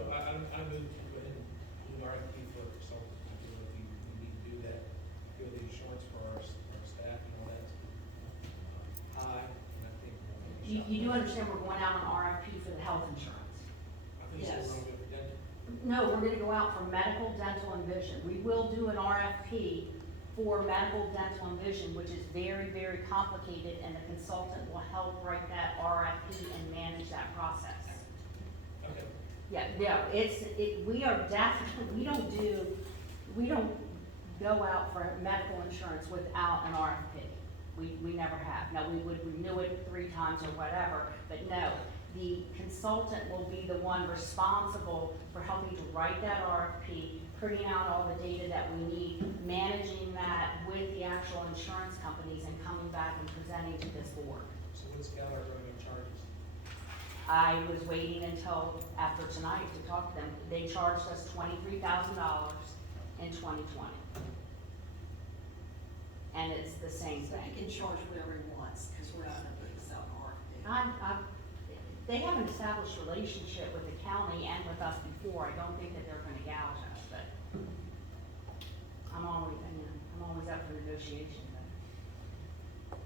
moved to go ahead and do an RFP for a consultant. I feel like we need to do that. I feel the insurance for our staff and all that's high, and I think. You do understand we're going out on RFP for the health insurance? I think Yes. so, we're gonna go for dental. No, we're gonna go out for medical, dental, and vision. We will do an RFP for medical, dental, and vision, which is very, very complicated, and the consultant will help write that RFP and manage that process. Okay. Yeah, we are definitely, we don't go out for medical insurance without an RFP. We never have. Now, we would renew it 3 times or whatever, but no. The consultant will be the one responsible for helping to write that RFP, putting out all the data that we need, managing that with the actual insurance companies, and coming back and presenting to this board. So what's Gallagher going to charge us? I was waiting until after tonight to talk to them. They charged us $23,000 in 2020. And it's the same So thing. he can charge whatever he wants, because we're not gonna put this out in RFP. They have an established relationship with the county and with us before. I don't think that they're gonna gouge us, but I'm always up for negotiation, but.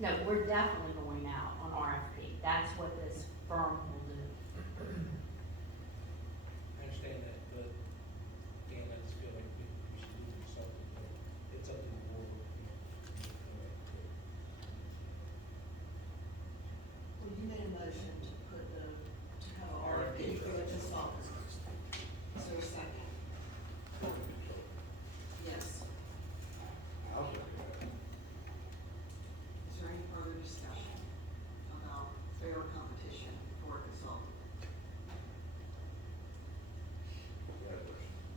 No, we're definitely going out on RFP. That's what this firm will do. I understand that, but again, I just feel like we should do something, but it's up to the board. Well, you made a motion to put to have an RFP for the consultants. Is there a second? Yes. Is there any further discussion about fair competition for a consultant?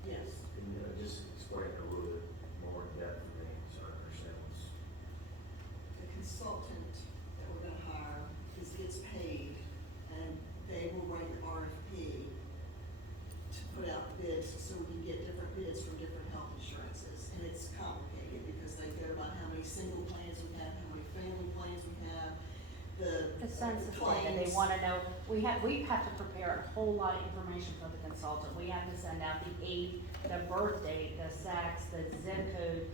Yes. Can you just explain a little bit more in depth for me, so I understand what's. The consultant that we're gonna hire gets paid, and they will write an RFP to put out bids, so we can get different bids from different health insurances. And it's complicated, because they go about how many single plans we have, how many family plans we have, The census data, they claims. wanna know, we have to prepare a whole lot of information for the consultant. We have to send out the age, the birth date, the sex, the zip code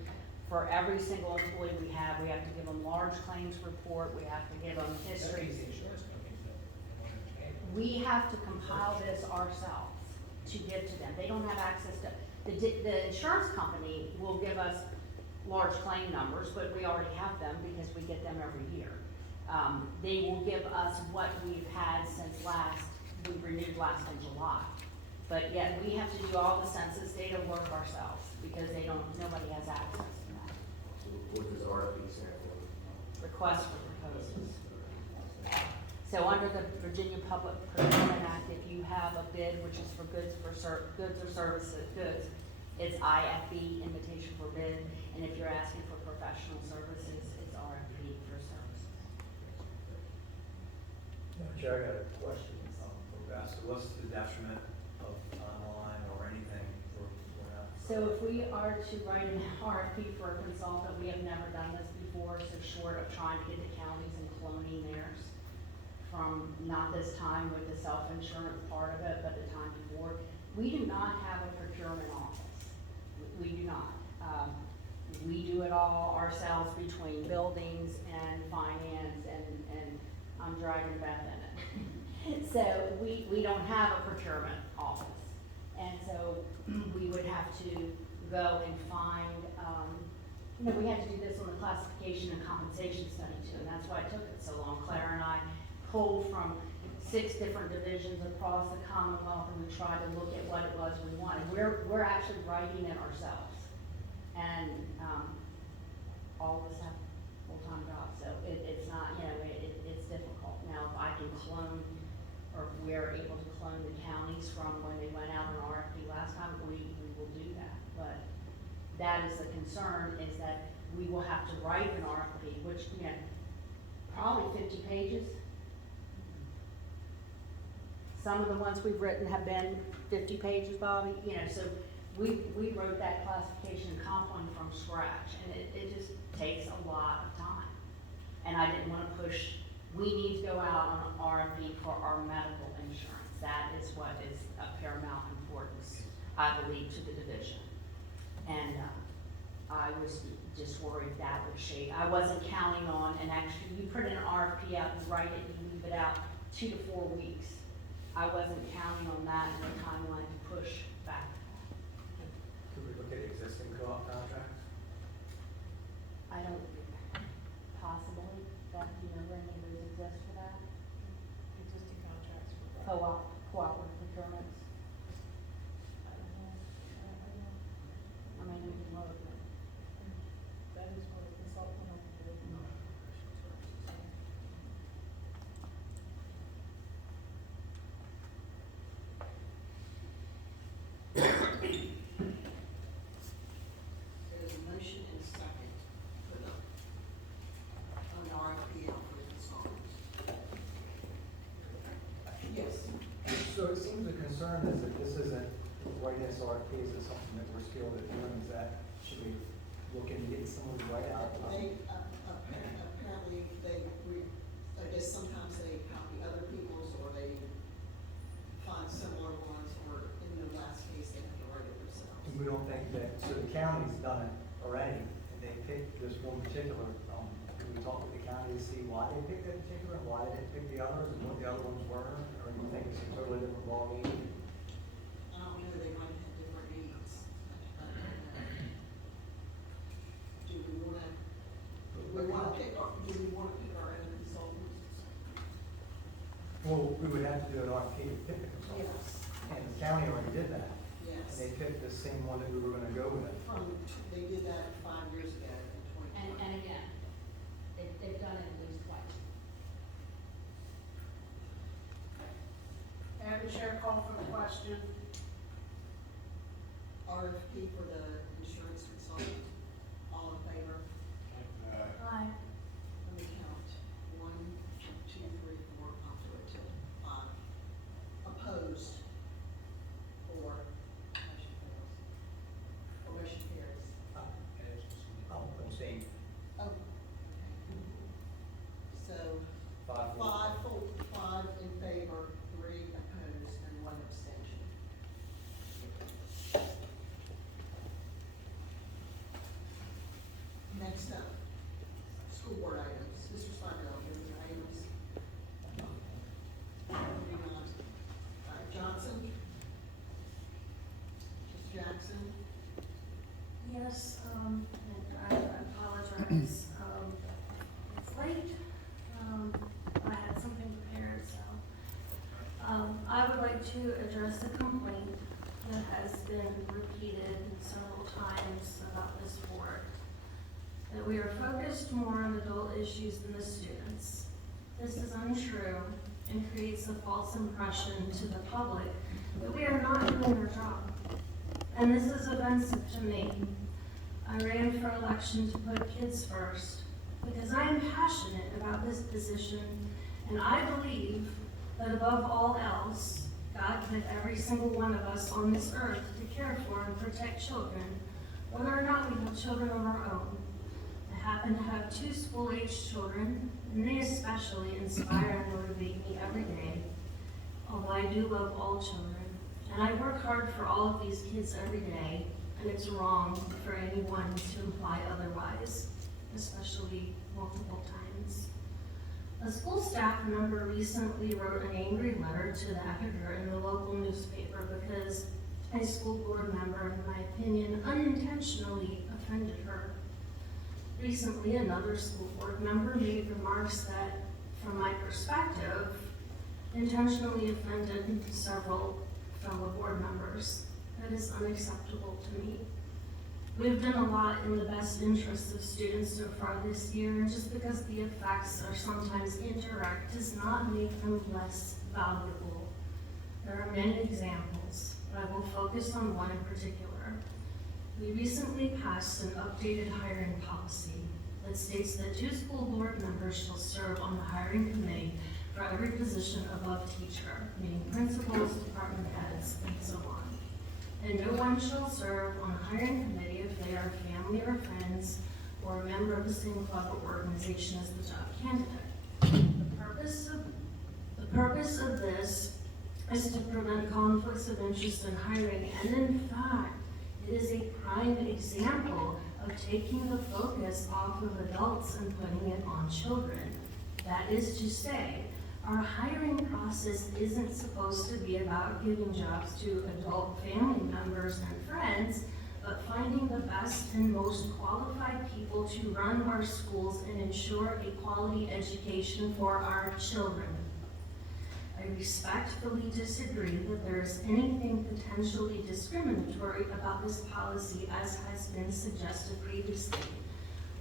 for every single employee we have. We have to give them large claims report, we have to give them history. The insurance companies that don't understand. We have to compile this ourselves to give to them. They don't have access to, the insurance company will give us large claim numbers, but we already have them because we get them every year. They will give us what we've had since we renewed last in July. But yet, we have to do all the census data work ourselves, because nobody has access to that. What does RFP stand for? Request for proposals. So under the Virginia Public Procurement Act, if you have a bid which is for goods or services, it's IFB, invitation for bid, and if you're asking for professional services, it's RFP for services. Chair, I got a question, for Beth. So what's the detriment of online or anything for that? So if we are to write an RFP for a consultant, we have never done this before, so short of trying to get the counties and cloning theirs from not this time with the self-insurance part of it, but the time before. We do not have a procurement office. We do not. We do it all ourselves between buildings and finance, and I'm dragging Beth in it. So we don't have a procurement office. And so we would have to go and find, we had to do this on the classification and compensation study too, and that's why it took it so long. Claire and I pulled from 6 different divisions across the Commonwealth, and we tried to look at what it was we wanted. We're actually writing it ourselves. And, all of us have full-time jobs, so it's not, it's difficult. Now, if I can clone, or if we're able to clone the counties from when they went out on RFP last time, we will do that. But that is the concern, is that we will have to write an RFP, which, probably 50 pages. Some of the ones we've written have been 50 pages, Bobby, so we wrote that classification and comp one from scratch, and it just takes a lot of time. And I didn't wanna push, we need to go out on an RFP for our medical insurance. That is what is of paramount importance, I believe, to the division. And, I was just worried that would shake. I wasn't counting on an extra, you print an RFP out, you write it, you leave it out 2 to 4 weeks. I wasn't counting on that in the timeline to push back. Could we look at existing co-op contracts? I don't, possibly, Beth, do you know where any of those exist for that? Existing contracts for what? Cooperative procurements? I mean, we can look, but. That is for the consultant. There's a motion and a second to put an RFP out for the consultants. Yes. So it seems the concern is that this isn't writing this RFP, is it something that we're skilled at doing, is that, should we look into getting someone to write out? They, apparently, I guess sometimes they copy other people's, or they find similar ones, or in the last case, they have to write it themselves. We don't think that, so the county's done it already, and they picked this one particular, can we talk with the county to see why they picked that particular, and why they didn't pick the others, and what the other ones were, or do you think it's a totally different ballgame? I don't know, they might have different needs. Do we wanna pick our own consultants? Well, we would have to do an RFP to pick a consultant. Yes. And the county already did that. Yes. And they picked the same one that we were gonna go with. They did that 5 years ago in 2020. And again, they've done it at least twice. Madam Chair, call for the question. RFP for the insurance consultant. All in favor? Aye. Let me count. 1, 2, 3, 4, I'll do it till 5. Opposed? 4. Motion fails. Or motion carries. I'll abstain. Oh, okay. So, 5. 5 in favor, 3 opposed, and 1 abstention. Next up, school board items. Mr. Spivey, your items. Moving on. Johnson? Ms. Jackson? Yes, and I apologize, it's late, I had something prepared, so. I would like to address a complaint that has been repeated several times about this board. That we are focused more on adult issues than the students. This is untrue and creates a false impression to the public that we are not doing our job. And this is offensive to me. I ran for election to put kids first because I am passionate about this position, and I believe that above all else, God put every single one of us on this earth to care for and protect children, whether or not we have children of our own. I happen to have 2 school-aged children, and they especially inspire and motivate me every day, although I do love all children. And I work hard for all of these kids every day, and it's wrong for anyone to imply otherwise, especially multiple times. A school staff member recently wrote an angry letter to the editor in the local newspaper because a school board member, in my opinion, unintentionally offended her. Recently, another school board member made remarks that, from my perspective, intentionally offended several fellow board members. That is unacceptable to me. We've done a lot in the best interest of students so far this year, and just because the effects are sometimes indirect does not make them less valuable. There are many examples, but I will focus on one in particular. We recently passed an updated hiring policy that states that 2 school board members shall serve on the hiring committee for every position above teacher, meaning principals, department heads, and so on. And no one shall serve on the hiring committee if they are family or friends or a member of the same club or organization as the job candidate. The purpose of this is to prevent conflicts of interest in hiring, and in fact, it is a prime example of taking the focus off of adults and putting it on children. That is to say, our hiring process isn't supposed to be about giving jobs to adult family members and friends, but finding the best and most qualified people to run our schools and ensure a quality education for our children. I respectfully disagree that there is anything potentially discriminatory about this policy as has been suggested previously.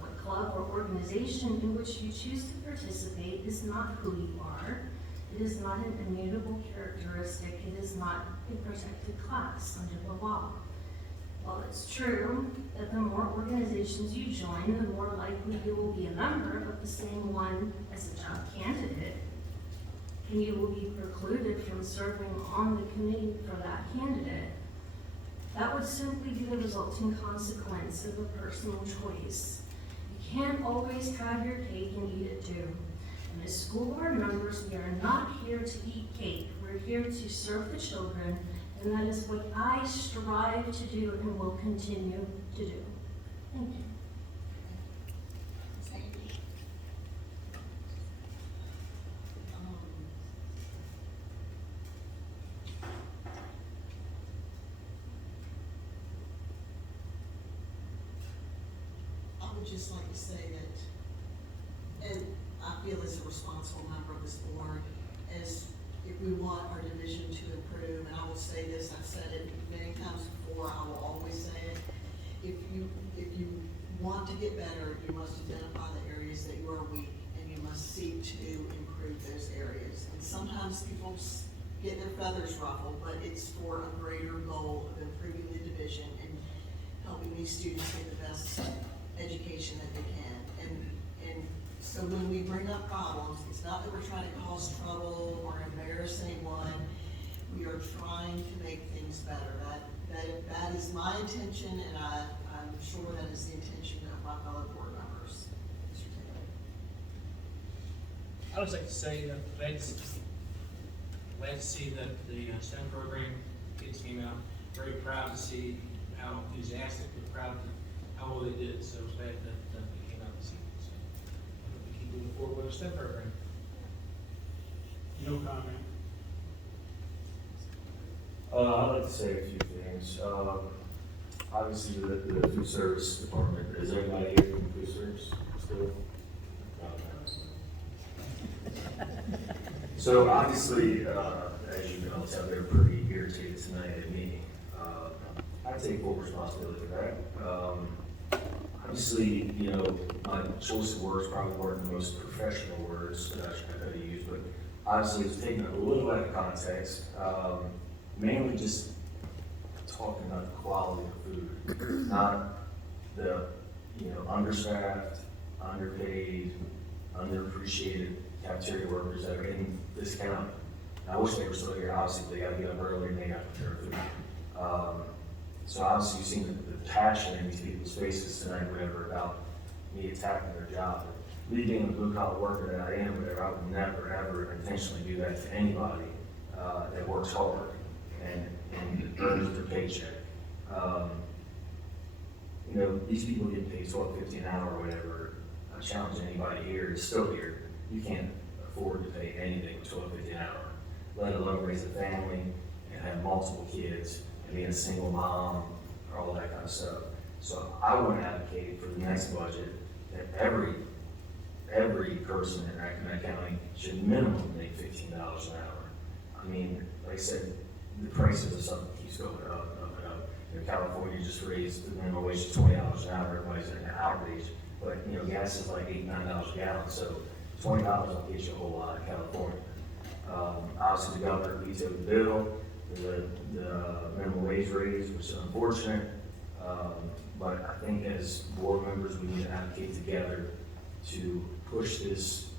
What club or organization in which you choose to participate is not who you are. It is not an immutable characteristic. It is not a protected class under the law. While it's true that the more organizations you join, the more likely you will be a member of the same one as a job candidate, and you will be precluded from serving on the committee for that candidate, that would simply be the resulting consequence of a personal choice. You can't always have your cake and eat it too. And as school board members, we are not here to eat cake. We're here to serve the children And that is what I strive to do and will continue to do. Thank you. I would just like to say that, and I feel as a responsible member of this board, as if we want our division to improve, and I will say this, I've said it many times before, I will always say it, if you want to get better, you must identify the areas that you are weak, and you must seek to improve those areas. And sometimes people get their feathers ruffled, but it's for a greater goal of improving the division and helping these students get the best education that they can. And so when we bring up problems, it's not that we're trying to cause trouble or embarrass anyone. We are trying to make things better. That is my intention, and I'm sure that is the intention of my fellow board members. Mr. Taylor. I would just like to say that glad to see that the STEM program kids came out. Very proud to see how enthusiastic, and proud of how well they did. So glad that they came out this evening. So I hope we keep moving forward with our STEM program. No comment. I'd like to say a few things. Obviously, the food service department, is anybody here from food service still? So obviously, as you can tell, they're pretty irritated tonight at me. I take full responsibility for that. Obviously, you know, my choice of words probably weren't the most professional words that I could have used, but obviously it's taken a little out of context. Mainly just talking about the quality of food, not the, you know, understaffed, underpaid, underappreciated cafeteria workers that are in this county. I wish they were still here. Obviously, they got to get up early and they got to prepare food. So obviously, you've seen the passion in these people's faces tonight, whatever, about me attacking their job. Me being the blue collar worker that I am, whatever, I would never ever intentionally do that to anybody that works hard and earns their paycheck. You know, these people get paid $12.50 an hour or whatever. I challenge anybody here is still here. You can't afford to pay anything $12.50 an hour, let alone raise a family and have multiple kids and being a single mom or all that kind of stuff. So I want to advocate for the next budget that every person in Accomack County should minimum make $15 an hour. I mean, like I said, the prices of something keeps going up and up and up. You know, California just raised the minimum wage to $20 an hour. Everybody's in an outrage. But, you know, gas is like $8, $9 a gallon. So $20 will get you a whole lot in California. Obviously, the governor vetoed the bill, the minimum wage raise, which is unfortunate. But I think as board members, we need to advocate together to push this,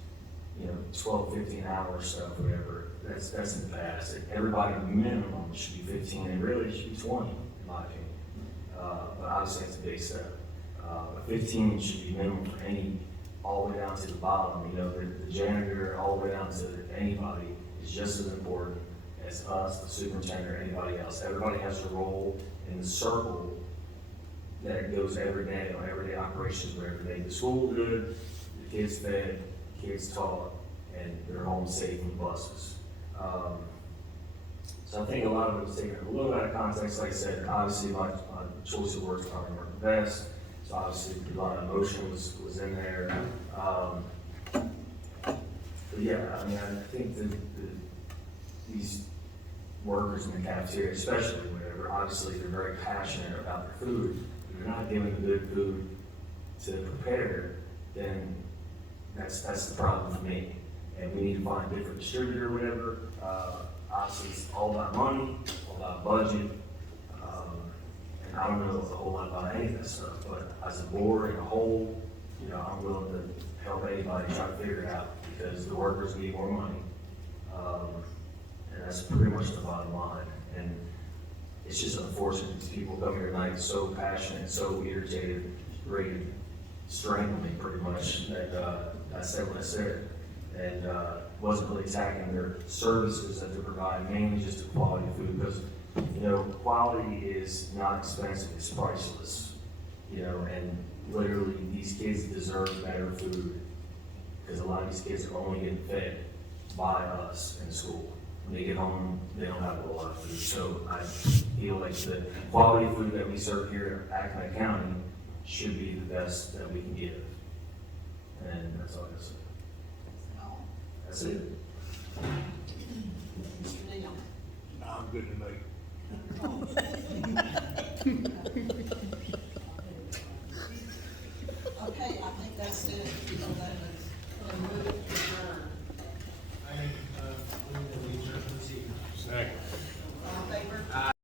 you know, $12.50 an hour stuff, whatever. That's in the past. Everybody minimum should be 15, and really it should be 20, in my opinion. But obviously that's a big step. 15 should be minimum for any, all the way down to the bottom. You know, the janitor, all the way down to anybody is just as important as us, the superintendent, or anybody else. Everybody has a role in the circle that goes every day on everyday operations where every day the school good, the kids fed, kids taught, and they're home safe with buses. So I think a lot of it was taken a little out of context. Like I said, obviously my choice of words probably weren't the best. So obviously a lot of emotion was in there. But yeah, I mean, I think these workers in the cafeteria, especially whatever, obviously they're very passionate about their food. If you're not giving them good food to prepare, then that's the problem for me. And we need to find a different distributor or whatever. Obviously, it's all about money, all about budget. And I don't know a whole lot about any of that stuff, but as a board and a whole, you know, I'm willing to help anybody try to figure it out because the workers need more money. And that's pretty much the bottom line. And it's just unfortunate these people come here tonight so passionate, so irritated, ready to strangle me pretty much that I said what I said. And wasn't really attacking their services that they provide, mainly just the quality of food, because You know, quality is not expensive, it's priceless. You know, and literally, these kids deserve better food. Because a lot of these kids are only getting fed by us in school. When they get home, they don't have a lot of food. So I feel like the quality of food that we serve here at Accomack County should be the best that we can give. And that's all I can say. That's it. Mr. Neal? I'm good to me.